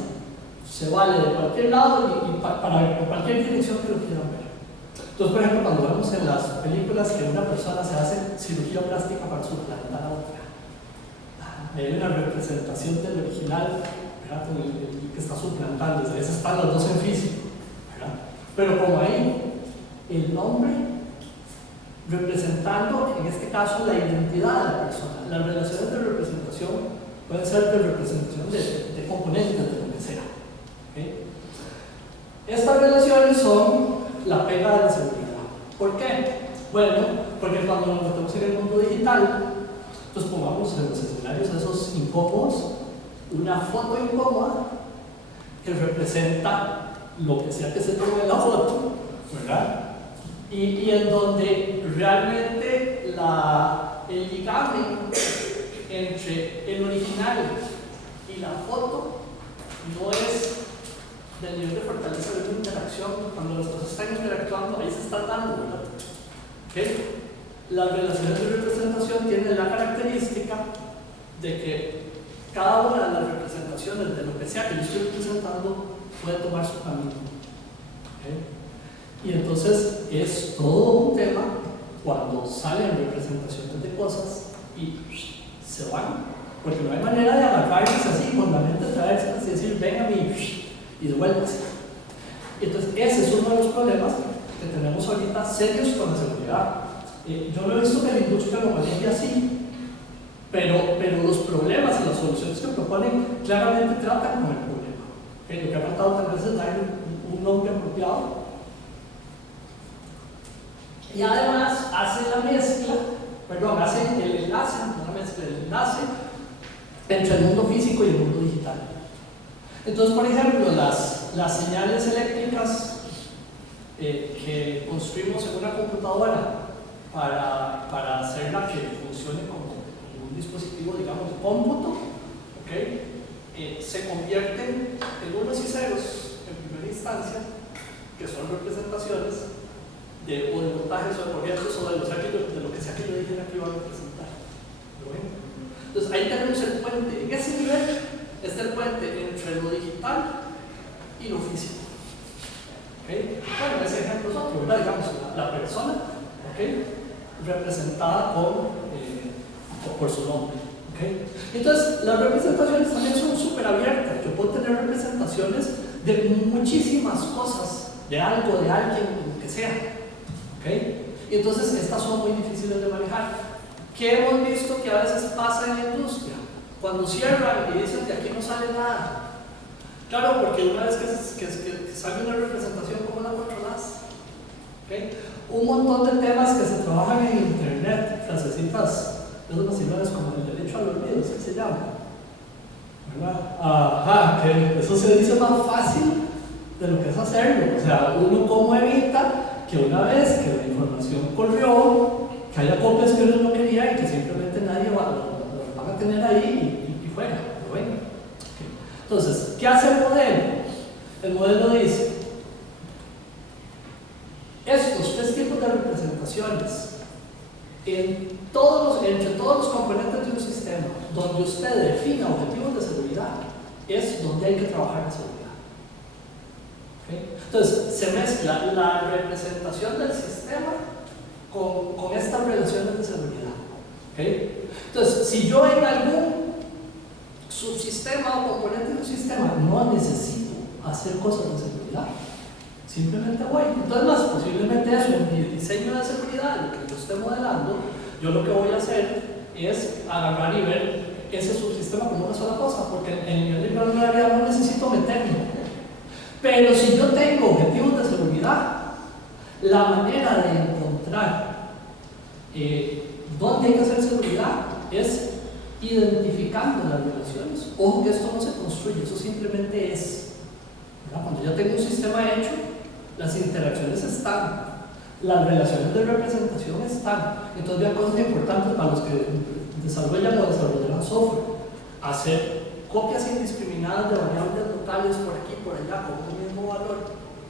se vale de cualquier lado y para cualquier dirección que lo quieran ver. Entonces, por ejemplo, cuando vemos en las películas que una persona se hace cirugía plástica para suplantar a otra, hay una representación del original, ¿verdad? Con el que está suplantando, a veces están los dos en físico, ¿verdad? Pero como ahí el nombre representando, en este caso, la identidad de la persona. Las relaciones de representación pueden ser de representación de componentes de lo que sea. ¿Okay? Estas relaciones son la pega de la seguridad. ¿Por qué? Bueno, porque cuando nos metemos en el mundo digital, pues pongamos en los escenarios esos incómodos una foto incómoda que representa lo que sea que se tome en la foto, ¿verdad? Y en donde realmente el ligamen entre el original y la foto no es del nivel de fortaleza de una interacción. Cuando las cosas están interactuando, ahí se está dando, ¿verdad? ¿Okay? Las relaciones de representación tienen la característica de que cada una de las representaciones de lo que sea que yo estoy representando puede tomar su camino. ¿Okay? Y entonces es todo un tema cuando salen representaciones de cosas y se van Porque no hay manera de agarrarles así, con la mente traerse y decir, ven a mí, y devuélvase. Entonces, ese es uno de los problemas que tenemos ahorita serios con la seguridad. Yo no he visto que la industria lo maneje así, pero los problemas y las soluciones que proponen claramente tratan con el problema. Lo que ha faltado tal vez es darle un nombre apropiado. Y además hace el enlace, no la mezcla, el enlace entre el mundo físico y el mundo digital. Entonces, por ejemplo, las señales eléctricas que construimos en una computadora para hacerla que funcione como un dispositivo, digamos, de cómputo, ¿okay? Se convierten en unos y ceros en primera instancia, que son representaciones o de voltajes o de corrientes o de lo que sea que yo dijera que iba a representar. ¿Lo ven? Entonces ahí tenemos el puente. En ese nivel está el puente entre lo digital y lo físico. ¿Okay? Bueno, ese ejemplo es otro, ¿verdad? Digamos, la persona, ¿okay? Representada por su nombre. ¿Okay? Entonces, las representaciones también son súper abiertas. Yo puedo tener representaciones de muchísimas cosas, de algo, de alguien, lo que sea. ¿Okay? Y entonces, estas son muy difíciles de manejar. ¿Qué hemos visto que a veces pasa en la industria? Cuando cierran y dicen que aquí no sale nada. Claro, porque una vez que sale una representación, ¿cómo la controlas? ¿Okay? Un montón de temas que se trabajan en internet, frasecitas de los nacionales como el derecho al olvido, ¿sí se llama? ¿Verdad? Ajá, que eso se dice más fácil de lo que es hacerlo. O sea, uno cómo evita que una vez que la información corrió, que haya copias que uno no quería y que simplemente nadie lo van a tener ahí y fuera, ¿lo ven? Okay. Entonces, ¿qué hace el modelo? El modelo dice, estos tres tipos de representaciones entre todos los componentes de un sistema donde usted defina objetivos de seguridad es donde hay que trabajar la seguridad. ¿Okay? Entonces, se mezcla la representación del sistema con estas relaciones de seguridad. ¿Okay? Entonces, si yo en algún subsistema o componente de un sistema no necesito hacer cosas de seguridad, simplemente voy. Entonces, más posiblemente eso en mi diseño de seguridad, lo que yo esté modelando, yo lo que voy a hacer es agarrar y ver ese subsistema como una sola cosa, porque en el nivel de granularidad no necesito meterlo. Pero si yo tengo objetivos de seguridad, la manera de encontrar dónde hay que hacer seguridad es identificando las relaciones. Ojo que esto no se construye, eso simplemente es. ¿Verdad? Cuando ya tengo un sistema hecho, las interacciones están, las relaciones de representación están. Entonces, vean cosas importantes para los que desarrollan o desarrollarán software: hacer copias indiscriminadas de variables locales por aquí y por allá con un mismo valor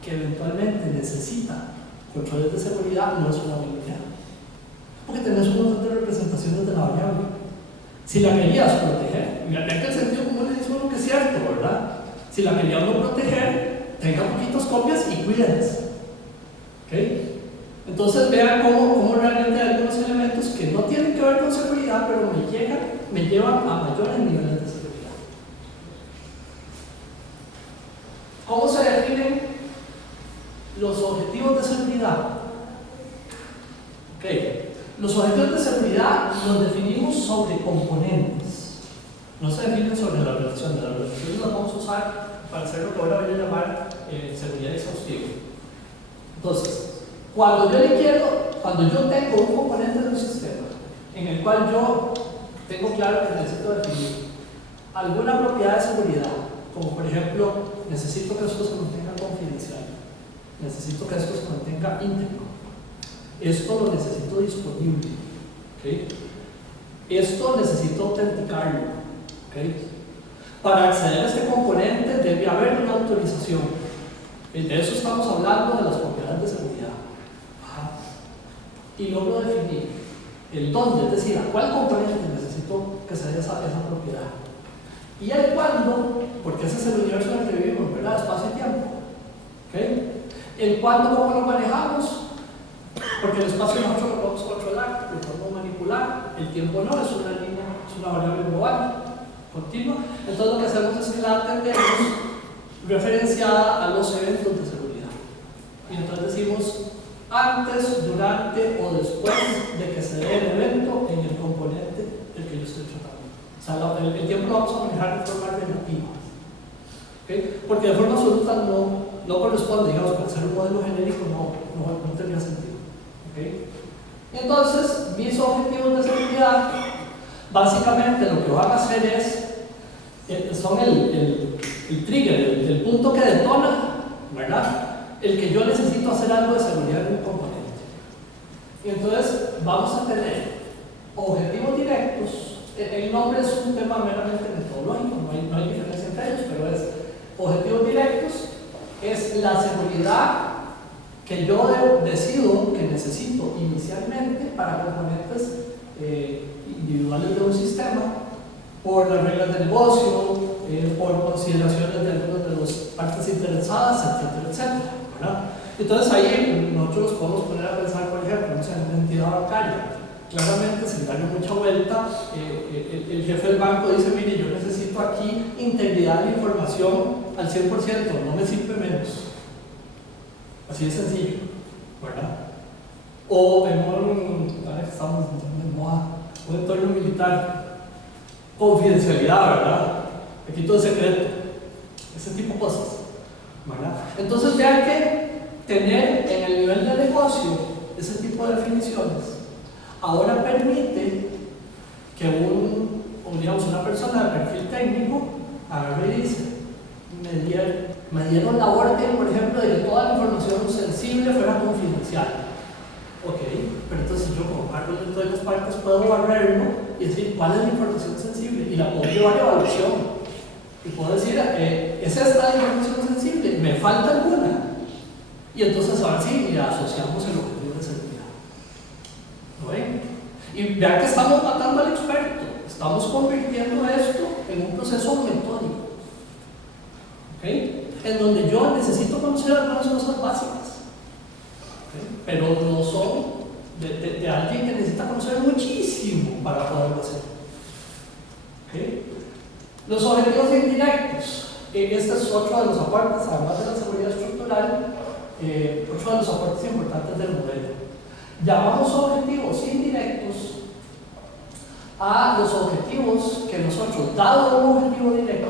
que eventualmente necesita controles de seguridad no es una buena idea, porque tenés un montón de representaciones de la variable. Si la querías proteger, vean que el sentido común le dice uno que es cierto, ¿verdad? Si la querías no proteger, tenga poquitas copias y cuídenlas. ¿Okay? Entonces vean cómo realmente hay algunos elementos que no tienen que ver con seguridad, pero me llevan a mayores niveles de seguridad. ¿Cómo se definen los objetivos de seguridad? Okay. Los objetivos de seguridad los definimos sobre componentes, no se definen sobre la relación. De las relaciones las vamos a usar para hacer lo que ahora voy a llamar seguridad exhaustiva. Entonces, cuando yo tengo un componente de un sistema en el cual yo tengo claro que necesito definir alguna propiedad de seguridad, como por ejemplo, necesito que esto se mantenga confidencial, necesito que esto se mantenga íntegro, esto lo necesito disponible, ¿okay? Esto necesito autenticarlo, ¿okay? Para acceder a este componente debe haber una autorización. De eso estamos hablando, de las propiedades de seguridad. Ajá. Y logro definir el dónde, es decir, a cuál componente necesito que se dé esa propiedad. Y el cuándo, porque ese es el universo en el que vivimos, ¿verdad? Espacio y tiempo. ¿Okay? El cuándo, ¿cómo lo manejamos? Porque el espacio nosotros lo podemos controlar, lo podemos manipular. El tiempo no, es una línea una variable global, continua. Entonces lo que hacemos es que la atendemos referenciada a los eventos de seguridad. Y entonces decimos antes, durante o después de que se dé el evento en el componente del que yo estoy tratando. O sea, el tiempo lo vamos a manejar de forma relativa. ¿Okay? Porque de forma absoluta no corresponde, digamos, para ser un modelo genérico no tendría sentido. ¿Okay? Entonces, mis objetivos de seguridad, básicamente lo que van a hacer son el trigger, el punto que detona, ¿verdad? El que yo necesito hacer algo de seguridad en un componente. Y entonces vamos a tener objetivos directos. El nombre es un tema meramente metodológico, no hay diferencia entre ellos, pero es objetivos directos, es la seguridad que yo decido que necesito inicialmente para componentes individuales de un sistema, por las reglas de negocio, por consideraciones de algunas de las partes interesadas, etcétera, etcétera, ¿verdad? Entonces ahí nosotros podemos poner a pensar, por ejemplo, no sé, en una entidad bancaria. Claramente, sin darle mucha vuelta, el jefe del banco dice, mire, yo necesito aquí integridad de la información al 100%, no me sirve menos. Así de sencillo, ¿verdad? O en estamos en moda, un entorno militar, confidencialidad, ¿verdad? Aquí todo es secreto, ese tipo de cosas, ¿verdad? Entonces vean que tener en el nivel de negocio ese tipo de definiciones ahora permite que una persona de perfil técnico agarre y dice, me dieron la orden, por ejemplo, de que toda la información sensible fuera confidencial. Ok, pero entonces yo como cargo de todas las partes puedo barrerlo y decir cuál es la información sensible y la puedo llevar a evaluación. Y puedo decir, ¿es esta la información sensible? ¿Me falta alguna? Y entonces ahora sí, ya asociamos el objetivo de seguridad. ¿Lo ven? Y vean que estamos matando al experto. Estamos convirtiendo esto en un proceso metódico. ¿Okay? En donde yo necesito conocer algunas cosas básicas. ¿Okay? Pero no son de alguien que necesita conocer muchísimo para poderlo hacer. ¿Okay? Los objetivos indirectos. Este es otro de los aportes, además de la seguridad estructural, otro de los aportes importantes del modelo. Llamamos objetivos indirectos a los objetivos que nosotros, dado un objetivo directo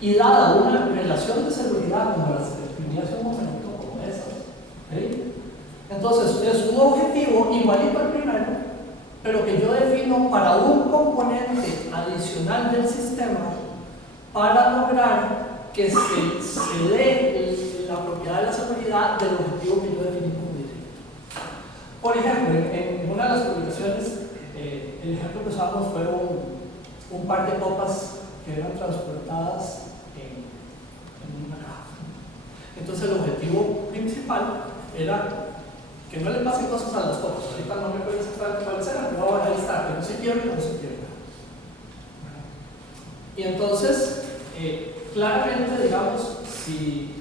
y dada una relación de seguridad como las que describí hace un momento, como esas, ¿okay? Entonces es un objetivo igualito al primero, pero que yo defino para un componente adicional del sistema para lograr que se dé la propiedad de la seguridad del objetivo que yo definí como directo. Por ejemplo, en una de las publicaciones, el ejemplo que usamos fue un par de copas que eran transportadas en una caja. Entonces el objetivo principal era que no le pasen cosas a las copas. Ahorita no me acuerdo exactamente cuáles eran, pero ahora ahí está, que no se quiebra y no se pierda. Y entonces, claramente, digamos, si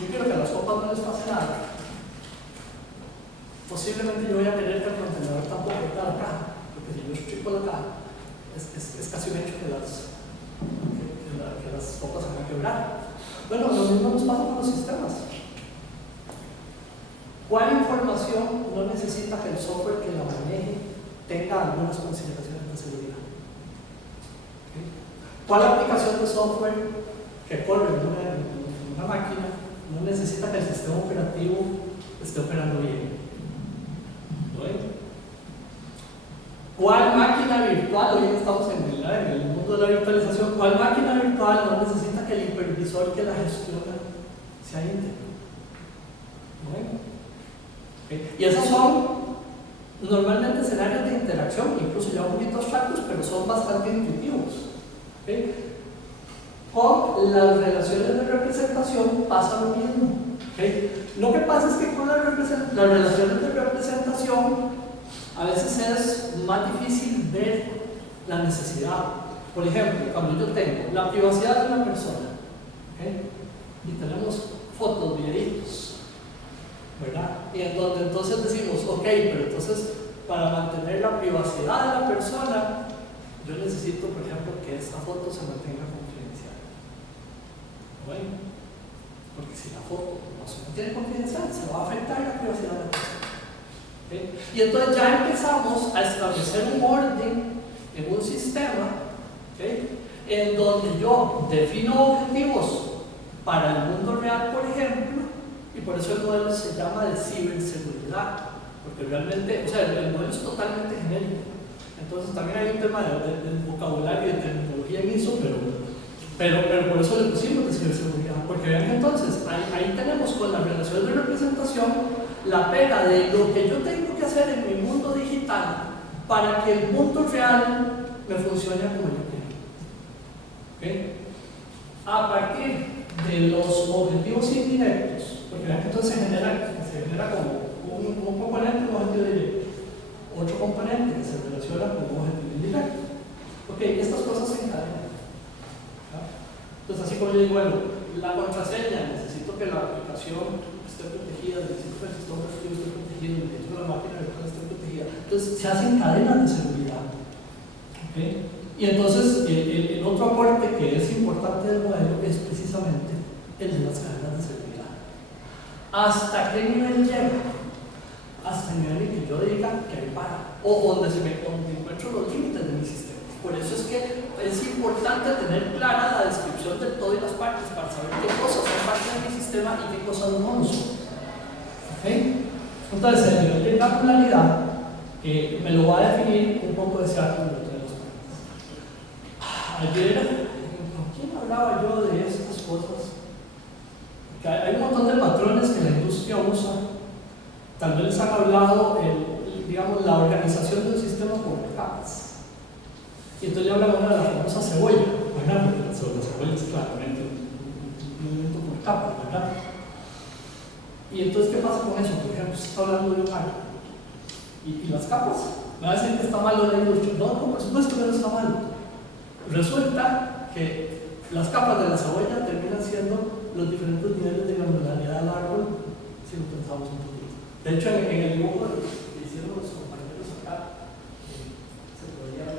yo quiero que a las copas no les pase nada, posiblemente yo voy a querer que el contenedor tampoco quede la caja, porque si yo estripo la caja, es casi un hecho que las copas se van a quebrar. Bueno, lo mismo nos pasa con los sistemas. ¿Cuál información no necesita que el software que la maneje tenga algunas consideraciones de seguridad? ¿Okay? ¿Cuál aplicación de software que corre en una máquina no necesita que el sistema operativo esté operando bien? ¿Cuál máquina virtual, hoy estamos en el mundo de la virtualización, cuál máquina virtual no necesita que el hipervisor que la gestiona sea íntegro? ¿Okay? Y esos son normalmente escenarios de interacción, incluso ya un poquito abstractos, pero son bastante intuitivos. ¿Okay? Con las relaciones de representación pasa lo mismo. ¿Okay? Lo que pasa es que con las relaciones de representación a veces es más difícil ver la necesidad. Por ejemplo, cuando yo tengo la privacidad de una persona, ¿okay? Y tenemos fotos, videitos, ¿verdad? Y entonces decimos, ok, pero entonces para mantener la privacidad de la persona yo necesito, por ejemplo, que esta foto se mantenga confidencial. Bueno, porque si la foto no se mantiene confidencial, se va a afectar la privacidad de la persona. ¿Okay? Y entonces ya empezamos a establecer un orden en un sistema, ¿okay?, en donde yo defino objetivos para el mundo real, por ejemplo, y por eso el modelo se llama de ciberseguridad, porque realmente, o sea, el modelo es totalmente genérico. Entonces también hay un tema de vocabulario y de terminología en eso, pero por eso le pusimos de ciberseguridad, porque vean que entonces ahí tenemos con la relación de representación la pega de lo que yo tengo que hacer en mi mundo digital para que el mundo real me funcione como yo quiero. ¿Okay? A partir de los objetivos indirectos, porque vean que entonces se genera como un componente, un objetivo directo, otro componente que se relaciona con un objetivo indirecto. Ok, estas cosas se encadenan. Entonces, así como yo digo, bueno, la contraseña, necesito que la aplicación esté protegida, necesito que el sistema operativo esté protegido, necesito que la máquina virtual esté protegida. Entonces, se hacen cadenas de seguridad. ¿Okay? Y entonces, el otro aporte que es importante del modelo es precisamente el de las cadenas de seguridad. ¿Hasta qué nivel llega? Hasta el nivel en que yo diga que me para, o donde encuentro los límites de mi sistema. Por eso es que es importante tener clara la descripción de todo y las partes para saber qué cosas son parte de mi sistema y qué cosas no lo son. ¿Okay? Entonces, el nivel de granularidad me lo va a definir un poco de ese árbol de las partes. Ayer, ¿con quién hablaba yo de estas cosas? Porque hay un montón de patrones que la industria usa. Tal vez les han hablado, digamos, la organización de un sistema por capas. Y entonces le hablan de la famosa cebolla, ¿verdad? Porque sobre la cebolla es claramente un elemento por capas, ¿verdad? Y entonces, ¿qué pasa con eso? Por ejemplo, se está hablando de un árbol. ¿Y las capas? ¿Me va a decir que está malo la industria? No, por supuesto que no está malo. Resulta que las capas de la cebolla terminan siendo los diferentes niveles de granularidad del árbol, si lo pensamos un poquito. De hecho, en el dibujo que hicieron los compañeros acá, se podría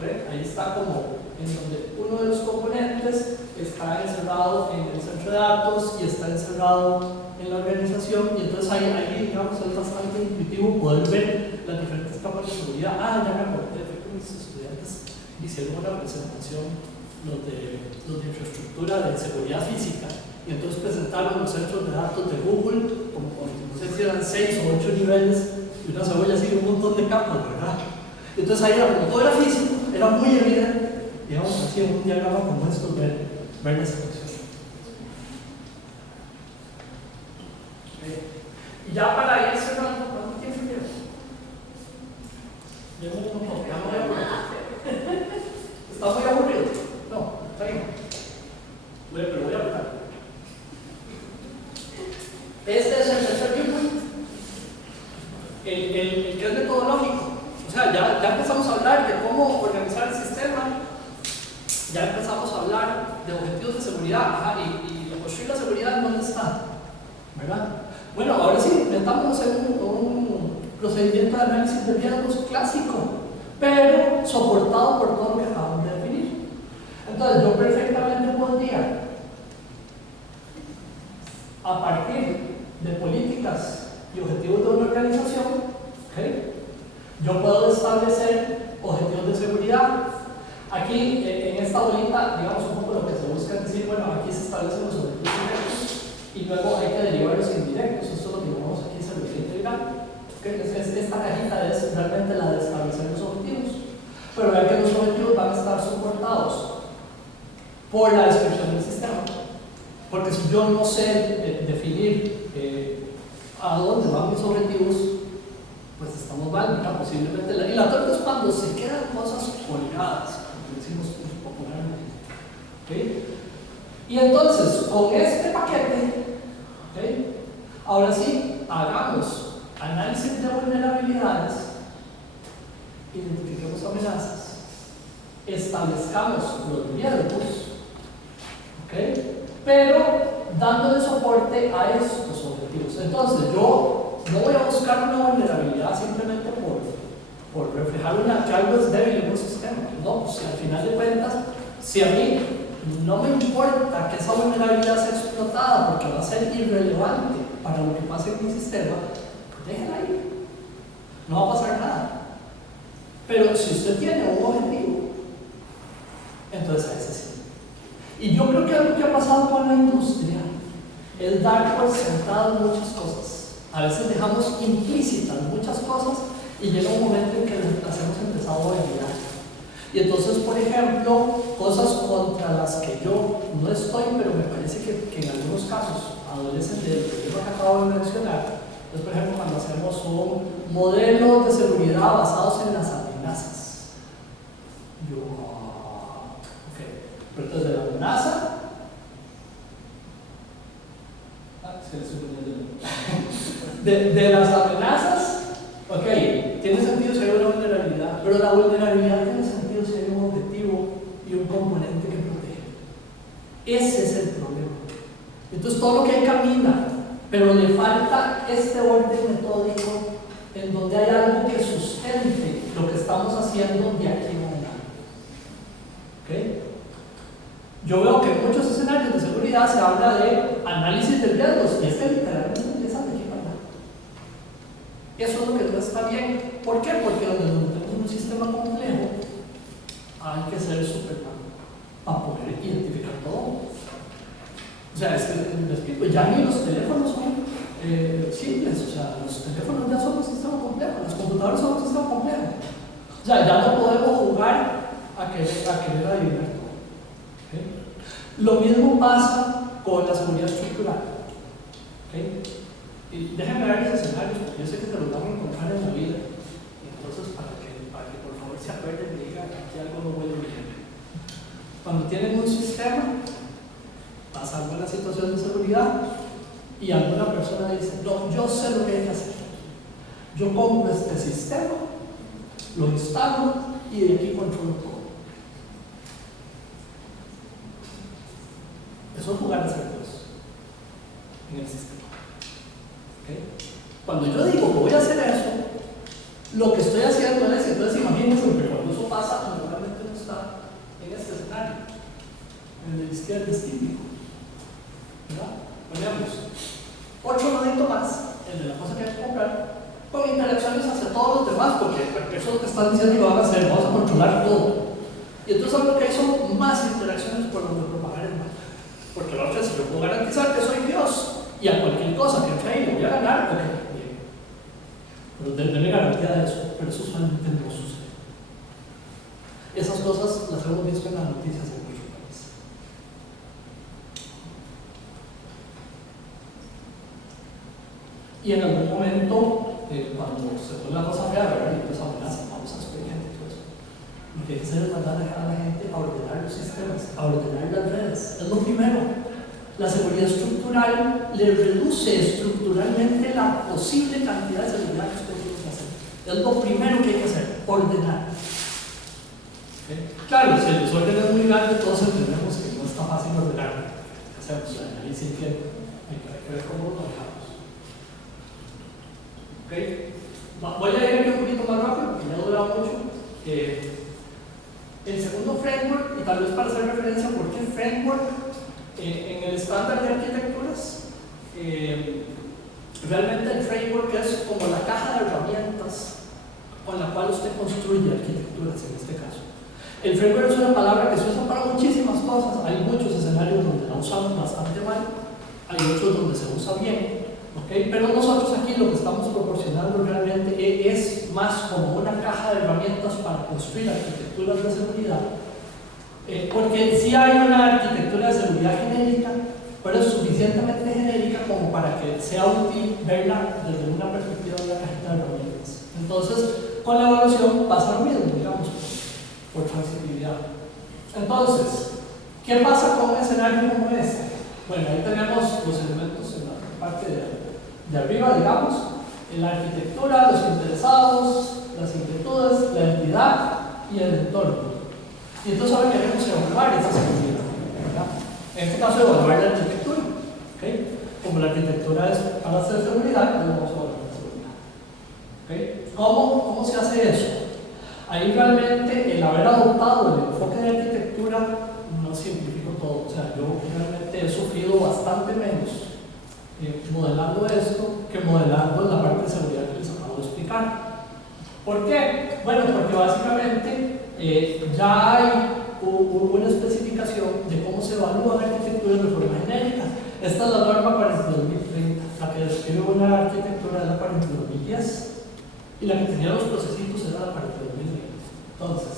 ver, ahí está como en donde uno de los componentes está encerrado en el centro de datos y está encerrado en la organización, y entonces ahí digamos, es bastante intuitivo poder ver las diferentes capas de seguridad. Ah, ya me acordé, fue que mis estudiantes hicieron una presentación, los de infraestructura de seguridad física. Y entonces presentaron los centros de datos de Google, como no sé si eran 6 o 8 niveles, y una cebolla así, un montón de capas, ¿verdad? Y entonces ahí, como todo era físico, era muy evidente, digamos así, en un diagrama como esto, ver la situación. Y ya para ir cerrando, ¿cuánto tiempo llevo? Llevo un montón, ya no voy a aburrir. ¿Está muy aburrido? No, está bien. Pero voy a hablar. Este es el tercer viewpoint, el que es metodológico. O sea, ya empezamos a hablar de cómo organizar el sistema, ya empezamos a hablar de objetivos de seguridad, y construir la seguridad en dónde está, ¿verdad? Bueno, ahora sí, metámonos en un procedimiento de análisis de riesgos clásico, pero soportado por todo lo que acabamos de definir. Entonces, yo perfectamente podría, a partir de políticas y objetivos de una organización, ¿okay?, yo puedo establecer objetivos de seguridad. Aquí, en esta bolita, digamos un poco lo que se busca es decir, bueno, aquí se establecen los objetivos directos y luego hay que derivar los indirectos. Esto es lo que llamamos aquí seguridad integral. ¿Okay? Esta cajita es realmente la de establecer los objetivos. Pero vean que los objetivos van a estar soportados por la descripción del sistema. Porque si yo no sé definir a dónde van mis objetivos, pues estamos mal, ¿verdad? Posiblemente. Y la torta es cuando se quedan cosas colgadas, como decimos popularmente. ¿Okay? Y entonces, con este paquete, ¿okay?, ahora sí, hagamos análisis de vulnerabilidades, identifiquemos amenazas, establezcamos los riesgos, ¿okay?, pero dándole soporte a estos objetivos. Entonces, yo no voy a buscar una vulnerabilidad simplemente por reflejar que algo es débil en un sistema. No, pues, si al final de cuentas, si a mí no me importa que esa vulnerabilidad sea explotada porque va a ser irrelevante para lo que pase en mi sistema, pues déjenla ahí. No va a pasar nada. Pero si usted tiene un objetivo, entonces a ese sí. Y yo creo que algo que ha pasado con la industria es dar por sentado muchas cosas. A veces dejamos implícitas muchas cosas y llega un momento en que las hemos empezado a olvidar. Y entonces, por ejemplo, cosas contra las que yo no estoy, pero me parece que en algunos casos adolecen de lo que acabo de mencionar. Entonces, por ejemplo, cuando hacemos un modelo de seguridad basados en las amenazas. Ok, pero entonces de la amenaza. De las amenazas, ok, tiene sentido si hay una vulnerabilidad, pero la vulnerabilidad tiene sentido si hay un objetivo y un componente que protege. Ese es el problema. Entonces todo lo que hay camina, pero le falta este orden metódico en donde hay algo que sustente lo que estamos haciendo de aquí en adelante. ¿Okay? Yo veo que en muchos escenarios de seguridad se habla de análisis de riesgos y este literalmente empieza de aquí para allá. Eso es lo que no está bien. ¿Por qué? Porque donde tenemos un sistema complejo hay que ser Superman para poder identificar todo. O sea, es que les explico, ya ni los teléfonos son simples, o sea, los teléfonos ya son un sistema complejo, las computadoras son un sistema complejo. O sea, ya no podemos jugar a querer adivinar todo. ¿Okay? Lo mismo pasa con la seguridad estructural. ¿Okay? Y déjenme ver esos escenarios, porque yo sé que se los van a encontrar en la vida. Y entonces, para que por favor se acuerden y digan que aquí algo no huele bien. Cuando tienen un sistema, pasa alguna situación de seguridad y alguna persona dice, no, yo sé lo que hay que hacer. Yo compro este sistema, lo instalo y de aquí controlo todo. Eso es jugar a ser Dios en el sistema. ¿Okay? Cuando yo digo que voy a hacer eso, lo que estoy haciendo es, entonces imagínense que cuando eso pasa, normalmente no está en este escenario. En el de izquierda es típico. ¿Verdad? Ponemos otro nodito más, el de la cosa que hay que comprar, con interacciones hacia todos los demás, porque eso es lo que están diciendo que van a hacer, vamos a controlar todo. Y entonces lo que hay son más interacciones por donde propagar el mal. Porque la otra es, si yo puedo garantizar que soy Dios y a cualquier cosa que entre ahí lo voy a ganar, ok, bien. Pero denme garantía de eso, pero eso usualmente no sucede. Esas cosas las hemos visto en las noticias de nuestro país. Y en algún momento, cuando se pone la cosa fea, ¿verdad? Y pues amenazan, vamos a despedir gente y todo eso. Lo que hay que hacer es mandar a la gente a ordenar los sistemas, a ordenar las redes. Es lo primero. La seguridad estructural le reduce estructuralmente la posible cantidad de seguridad que usted tiene que hacer. Es lo primero que hay que hacer, ordenar. ¿Okay? Claro, si el desorden es muy grande, todos entendemos que no está fácil ordenar. Hacemos ahí sí que hay que ver cómo lo manejamos. ¿Okay? Voy a ir aquí un poquito más rápido porque me ha durado mucho. El segundo framework, y tal vez para hacer referencia a por qué framework, en el estándar de arquitecturas, realmente el framework es como la caja de herramientas con la cual usted construye arquitecturas en este caso. El framework es una palabra que se usa para muchísimas cosas. Hay muchos escenarios donde la usamos bastante mal, hay otros donde se usa bien. ¿Okay? Pero nosotros aquí lo que estamos proporcionando realmente es más como una caja de herramientas para construir arquitecturas de seguridad, porque sí hay una arquitectura de seguridad genérica, pero es suficientemente genérica como para que sea útil verla desde una perspectiva de la cajita de herramientas. Entonces, con la evaluación pasa lo mismo, digamos, por transibilidad. Entonces, ¿qué pasa con un escenario como este? Bueno, ahí tenemos los elementos en la parte de arriba, digamos, en la arquitectura, los interesados, las inquietudes, la entidad y el entorno. Y entonces ahora queremos evaluar esa seguridad, ¿verdad? En este caso, evaluar la arquitectura. ¿Okay? Como la arquitectura es para hacer seguridad, pues vamos a evaluar la seguridad. ¿Okay? ¿Cómo se hace eso? Ahí realmente el haber adoptado el enfoque de arquitectura no simplificó todo. O sea, yo realmente he sufrido bastante menos modelando esto que modelando la parte de seguridad que les acabo de explicar. ¿Por qué? Bueno, porque básicamente ya hay una especificación de cómo se evalúan arquitecturas de forma genérica. Esta es la norma 42.030, la que describe una arquitectura de la 42.010 y la que tenía los procesitos era la 42.020. Entonces,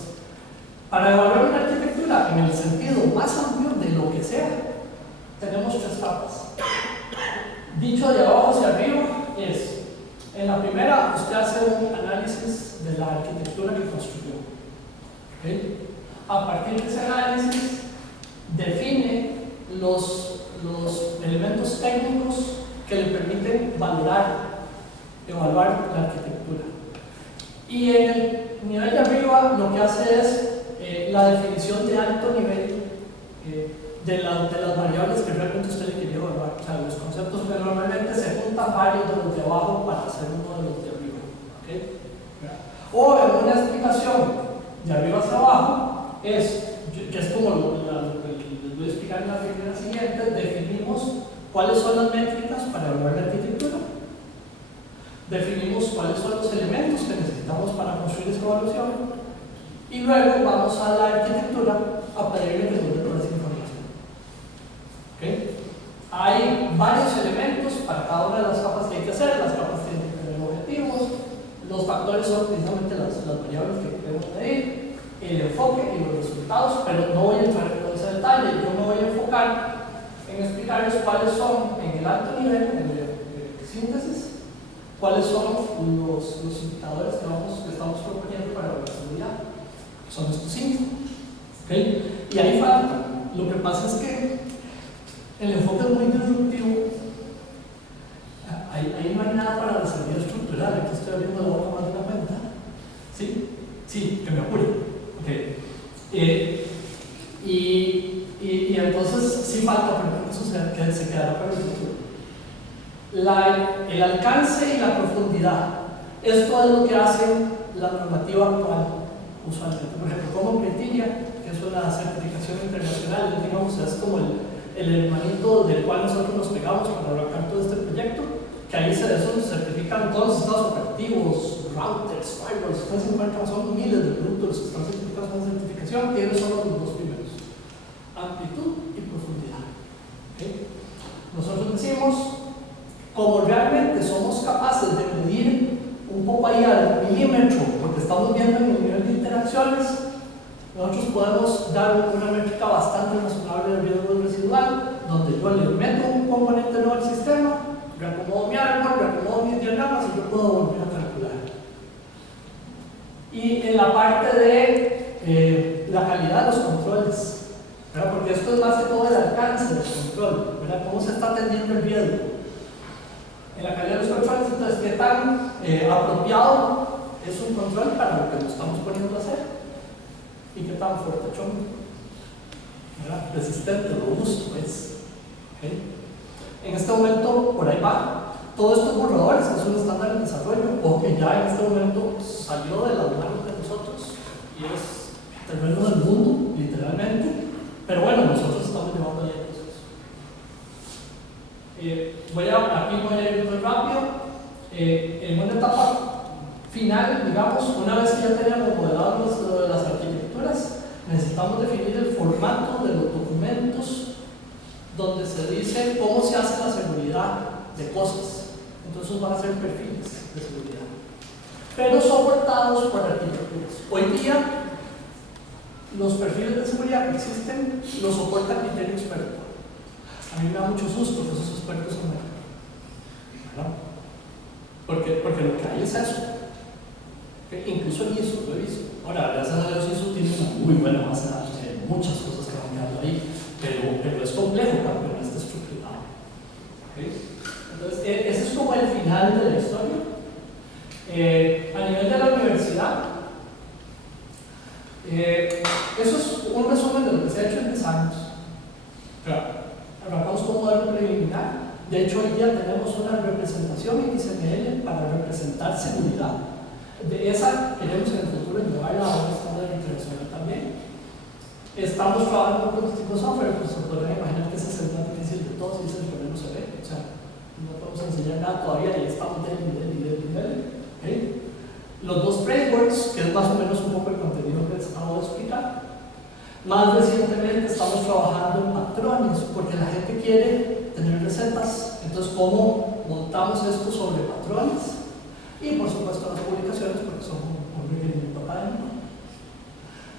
para evaluar una arquitectura en el sentido más amplio de lo que sea, tenemos 3 capas. Dicho de abajo hacia arriba es, en la primera usted hace un análisis de la arquitectura que construyó. ¿Okay? A partir de ese análisis define los elementos técnicos que le permiten evaluar la arquitectura. Y en el nivel de arriba lo que hace es la definición de alto nivel de las variables que realmente usted le quería evaluar. O sea, los conceptos que normalmente se juntan varios de los de abajo para hacer uno de los de arriba. ¿Okay? O en una explicación de arriba hacia abajo, que es como les voy a explicar en la figura siguiente, definimos cuáles son las métricas para evaluar la arquitectura, definimos cuáles son los elementos que necesitamos para construir esa evaluación, y luego vamos a la arquitectura a pedirle que nos dé toda esa información. ¿Okay? Hay varios elementos para cada una de las capas que hay que hacer. Las capas tienen que tener objetivos, los factores son precisamente las variables que queremos medir, el enfoque y los resultados, pero no voy a entrar en todo ese detalle. Yo me voy a enfocar en explicarles cuáles son en el alto nivel, en el síntesis, cuáles son los indicadores que estamos proponiendo para la seguridad. Son estos 5. ¿Okay? Y ahí falta. Lo que pasa es que el enfoque es muy disruptivo. Ahí no hay nada para la seguridad estructural. Aquí estoy abriendo la boca más de la cuenta. ¿Sí? Sí, que me apure. Okay. Y entonces sí falta, pero eso se quedará para el futuro. El alcance y la profundidad. Esto es lo que hace la normativa actual usualmente. Por ejemplo, como Criteria, que es una certificación internacional, digamos, es como el hermanito del cual nosotros nos pegamos para arrancar todo este proyecto, que ahí se certifican todos los estados operativos, routers, firewalls, son miles de productos que están certificados con certificación, que ellos son los 2 primeros: amplitud y profundidad. ¿Okay? Nosotros decimos, como realmente somos capaces de medir un poco ahí al milímetro, porque estamos viendo en el nivel de interacciones, nosotros podemos dar una métrica bastante razonable de riesgo residual, donde yo le meto un componente nuevo al sistema, reacomodo mi árbol, reacomodo mis diagramas y yo puedo volver a calcular. Y en la parte de la calidad de los controles, ¿verdad? Porque esto es más que todo el alcance del control, ¿verdad? Cómo se está atendiendo el riesgo. En la calidad de los controles, entonces, ¿qué tan apropiado es un control para lo que lo estamos poniendo a hacer? ¿Y qué tan fuerte, ¿verdad? Resistente, robusto, pues. ¿Okay? En este momento, por ahí va. Todos estos borradores, que es un estándar de desarrollo, o que ya en este momento salió de las manos de nosotros y es terreno del mundo, literalmente. Pero bueno, nosotros estamos llevando ya el proceso. Aquí voy a ir muy rápido. En una etapa final, digamos, una vez que ya teníamos modelado las arquitecturas, necesitamos definir el formato de los documentos donde se dice cómo se hace la seguridad de cosas. Entonces van a ser perfiles de seguridad, pero soportados por arquitecturas. Hoy día, los perfiles de seguridad que existen los soporta criterio experto. A mí me da mucho susto que esos expertos son ¿verdad? Porque lo que hay es eso. Incluso en ISO lo he visto. Ahora, gracias a Dios, ISO tiene una muy buena base de datos, hay muchas cosas que van quedando ahí, pero es complejo cuando no está estructurado. ¿Okay? Entonces, ese es como el final de la historia. A nivel de la universidad, eso es un resumen de lo que se ha hecho en 10 años. Arrancamos con un modelo preliminar. De hecho, hoy día tenemos una representación XML para representar seguridad. de esa queremos en el futuro llevarla a un estándar internacional también. Estamos trabajando con prototipo software, pues se podrán imaginar que ese es el más difícil de todos y ese es el que menos se ve. O sea, no podemos enseñar nada todavía y estamos de nivel. ¿Okay? Los dos frameworks, que es más o menos un poco el contenido que les acabo de explicar. Más recientemente estamos trabajando en patrones, porque la gente quiere tener recetas. Entonces, ¿cómo montamos esto sobre patrones? Y por supuesto las publicaciones, porque son un requerimiento académico.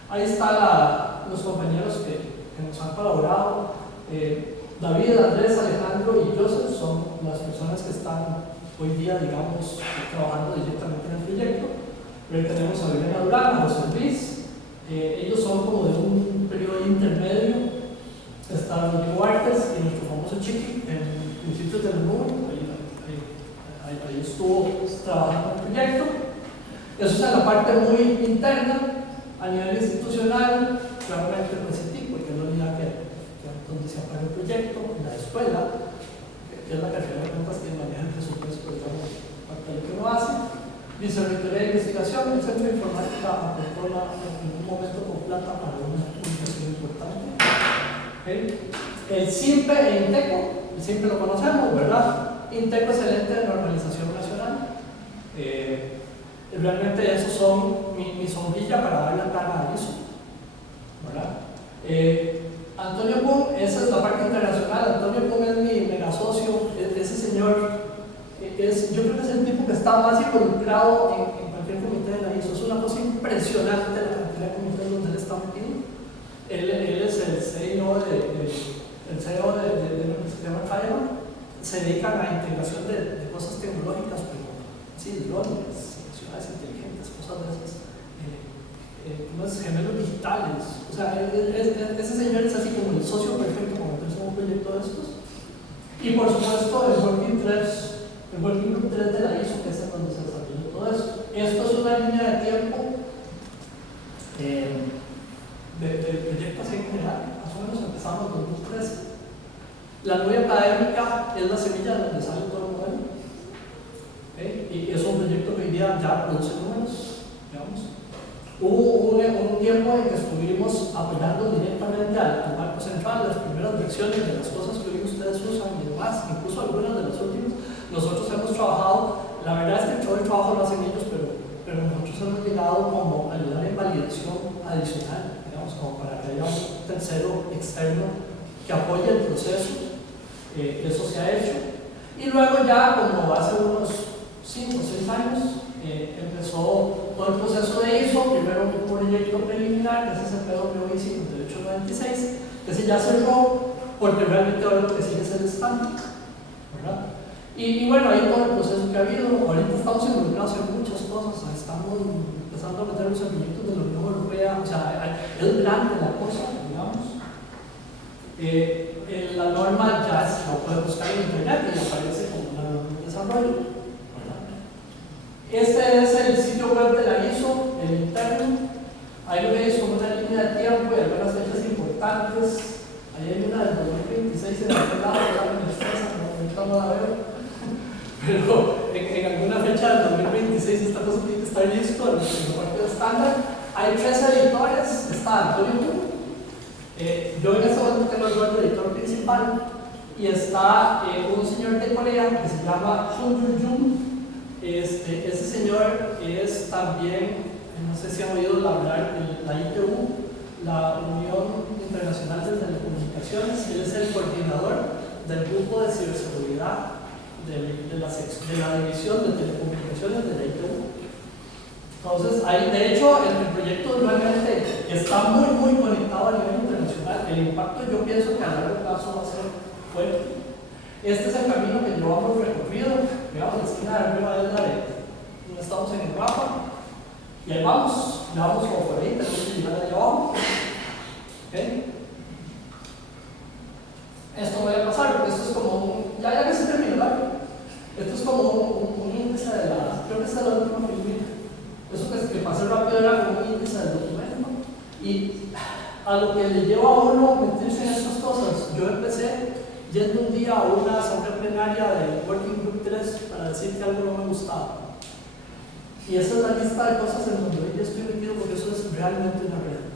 Ahí están los compañeros que nos han colaborado. David, Andrés, Alejandro y Joseph son las personas que están hoy día, digamos, trabajando directamente en el proyecto. Luego tenemos a Viviana Durán, a José Luis. Ellos son como de un periodo intermedio. Está Rodrigo Artes y nuestro famoso Chiqui en principios del mundo. Ahí estuvo trabajando en el proyecto. Eso es en la parte muy interna. A nivel institucional, claramente el CITIC, porque es la unidad donde se apaga el proyecto, la escuela, que es la cartera de cuentas que maneja el presupuesto, digamos, parte de lo que uno hace. Vicerrectoría de Investigación, el Centro de Informática aportó en un momento con plata para una publicación importante. ¿Okay? El CIMPE e INTECO, el CIMPE lo conocemos, ¿verdad? INTECO es el ente de normalización nacional. Realmente esos son mi sombrilla para dar la cara a eso, ¿verdad? Antonio Pum, esa es la parte internacional. Antonio Pum es mi mega socio. Ese señor yo creo que es el tipo que está más involucrado en cualquier comité de la ISO. Es una cosa impresionante la cantidad de comités donde él está metido. Él es el CEO de lo que se llama Fireman. Se dedican a la integración de cosas tecnológicas, pero sí, drones, ciudades inteligentes, cosas de esas. Gemelos digitales. O sea, ese señor es así como el socio perfecto para meterse en un proyecto de estos. Y por supuesto, el Working Group 3 de la ISO, que es en donde se desarrolló todo esto. Esto es una línea de tiempo del proyecto así en general. Más o menos empezamos en 2013. La nube académica es la semilla donde sale todo el modelo. Y es un proyecto que hoy día ya produce números, digamos. Hubo un tiempo en que estuvimos apoyando directamente al Banco Central, las primeras versiones de las cosas que hoy ustedes usan y demás, incluso algunas de las últimas. Nosotros hemos trabajado, la verdad es que todo el trabajo lo hacen ellos, pero nosotros hemos llegado como a ayudar en validación adicional, digamos, como para que haya un tercero externo que apoye el proceso. Eso se ha hecho. Y luego ya, como hace unos 5 o 6 años, empezó todo el proceso de ISO, primero un proyecto preliminar, que ese es el PWI 5896, que ese ya cerró, porque realmente ahora lo que sigue es el estándar, ¿verdad? Y bueno, ahí todo el proceso que ha habido, ahorita estamos involucrados en muchas cosas, estamos empezando a meternos en proyectos de la Unión Europea, o sea, es grande la cosa, digamos. La norma ya la puede buscar en internet y aparece como una norma de desarrollo. Este es el sitio web de la ISO, el interno. Ahí lo veis como una línea de tiempo y algunas fechas importantes. Ahí hay una del 2026 en el lado, no la veo. Pero en alguna fecha del 2026 esta cosa tiene que estar listo en la parte de estándar. Hay 3 editores, está Antonio Pum. Yo en este momento tengo el rol de editor principal y está un señor de Corea que se llama Jun Jun. Ese señor es también, no sé si han oído hablar de la ITU, la Unión Internacional de Telecomunicaciones. Él es el coordinador del grupo de ciberseguridad de la división de telecomunicaciones de la ITU. Entonces, ahí, de hecho, el proyecto realmente está muy conectado a nivel internacional. El impacto yo pienso que a largo plazo va a ser fuerte. Este es el camino que llevamos recorrido. Digamos, la esquina de arriba es la de donde estamos en el mapa. Y ahí vamos como por ahí, tenemos que llegar allá abajo. ¿Okay? Esto voy a pasar porque esto es como ya que se terminó, ¿verdad? Esto es como un índice de creo que esta es la última filmita. Eso que pasé rápido era como un índice del documento. Y a lo que le lleva a uno meterse en estas cosas, yo empecé yendo un día a una asamblea plenaria del Working Group 3 para decir que algo no me gustaba. Y esa es la lista de cosas en donde hoy yo estoy metido porque eso es realmente una realidad.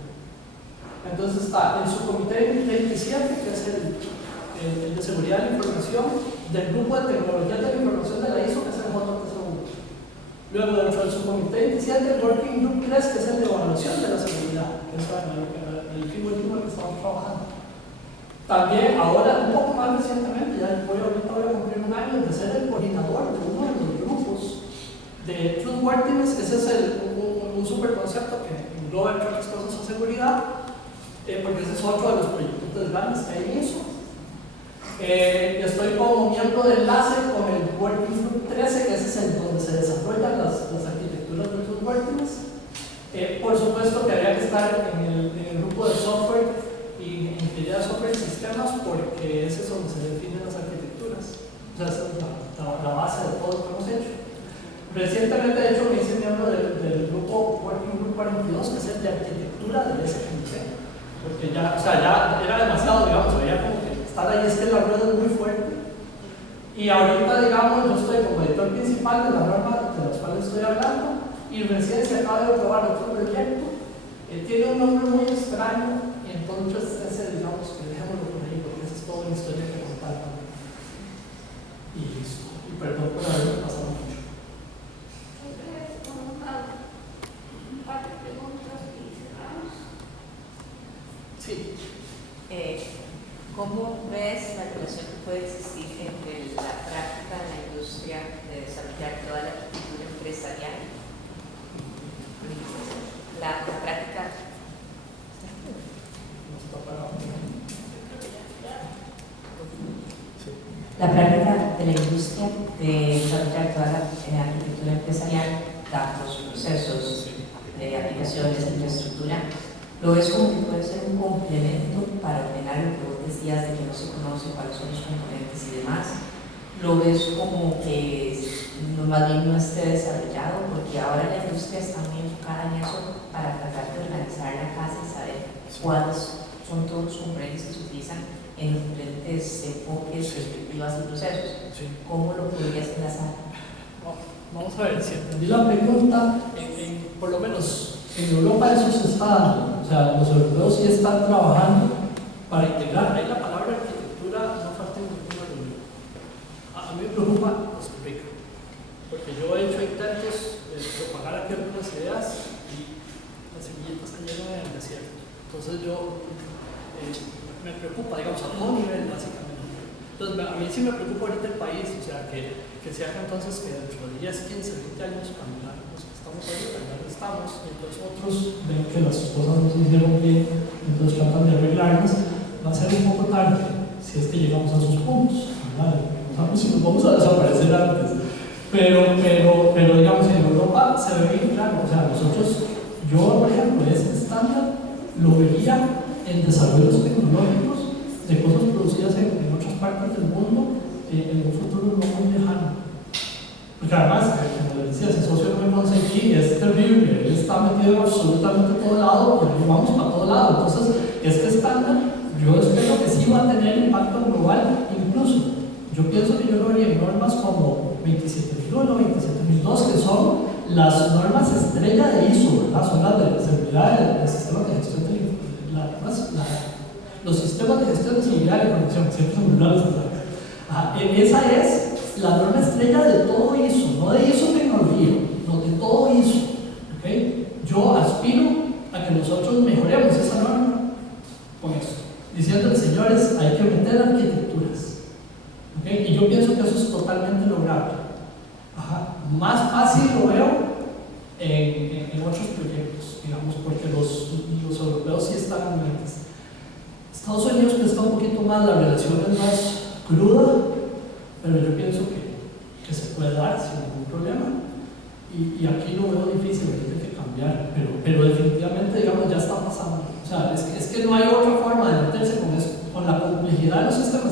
Entonces está el subcomité 27, que es el de seguridad de la información, del grupo de tecnología de la información de la ISO, que es el JTC1. Luego dentro del subcomité 27, el Working Group 3, que es el de evaluación de la seguridad, que es el último que estamos trabajando. También ahora, un poco más recientemente, ya ahorita voy a cumplir un año de ser el coordinador de uno de los grupos de Truthworthiness. Ese es un super concepto que engloba entre otras cosas su seguridad, porque ese es otro de los proyectos grandes que hay en eso. Estoy como miembro de enlace con el Working Group 13, que ese es donde se desarrollan las arquitecturas de Truthworthiness. Por supuesto que había que estar en el grupo de software y ingeniería de software y sistemas, porque ese es donde se definen las arquitecturas. O sea, esa es la base de todo lo que hemos hecho. Recientemente, de hecho, me hice miembro del grupo Working Group 42, que es el de arquitectura del SGMC, porque ya era demasiado, digamos, había como que estar ahí, es que la rueda es muy fuerte. Y ahorita, digamos, yo estoy como editor principal de la norma de las cuales estoy hablando, y recién se acaba de aprobar otro proyecto. Tiene un nombre muy extraño, y entonces ese, digamos, que dejémoslo por ahí, porque esa es toda una historia que contar también. Y listo. Y perdón por haberme pasado mucho. Sí. ¿Cómo ves la relación que puede existir entre la práctica de la industria de desarrollar toda la arquitectura empresarial? La práctica. La práctica de la industria de desarrollar toda la arquitectura empresarial, datos, procesos, aplicaciones, infraestructura, lo ves como que puede ser un complemento para ordenar lo que vos decías de que no se conoce cuáles son los componentes y demás. Lo ves como que más bien no esté desarrollado, porque ahora la industria está muy enfocada en eso para tratar de organizar la casa y saber cuáles son todos los componentes que se utilizan en los diferentes enfoques, perspectivas y procesos. Sí. ¿Cómo lo podrías enlazar? Vamos a ver, si entendí la pregunta, por lo menos en Europa eso se está dando. O sea, los europeos sí están trabajando para integrar. Ahí la palabra arquitectura no falta en ninguna reunión. A mí me preocupa Costa Rica, porque yo he hecho intentos de propagar aquí algunas ideas y las semillitas cayeron en el desierto. Entonces me preocupa, digamos, a todo nivel básicamente. Entonces a mí sí me preocupa ahorita el país, o sea, que se haga entonces que dentro de 10, 15, 20 años, cuando los que estamos ahorita, ya no estamos, y entonces otros ven que las cosas no se hicieron bien, entonces tratan de arreglarlas, va a ser un poco tarde, si es que llegamos a esos puntos, ¿vale? No sabemos si nos vamos a desaparecer antes, pero digamos, en Europa se ve bien claro, o sea, nosotros, yo por ejemplo, ese estándar lo vería en desarrollos tecnológicos de cosas producidas en otras partes del mundo en un futuro no muy lejano. Porque además, como les decía, ese socio que me conseguí es terrible, él está metido en absolutamente todo lado, porque vamos para todo lado. Entonces, este estándar, yo espero que sí va a tener impacto global, incluso. Yo pienso que yo lo haría en normas como 27001, 27002, que son las normas estrella de ISO, ¿verdad? Son las de seguridad del sistema de gestión de los sistemas de gestión de seguridad de la información, siempre son muy raros. Esa es la norma estrella de todo ISO, no de ISO tecnología, no de todo ISO. ¿Okay? Yo aspiro a que nosotros mejoremos esa norma con esto, diciéndole, señores, hay que meter arquitecturas. ¿Okay? Y yo pienso que eso es totalmente lograble. Más fácil lo veo en otros proyectos, digamos, porque los europeos sí están antes. Estados Unidos que está un poquito más, la relación es más cruda, pero yo pienso que se puede dar sin ningún problema. Y aquí lo veo difícil, hay que cambiar, pero definitivamente, digamos, ya está pasando. O sea, es que no hay otra forma de meterse con eso, con la complejidad de los sistemas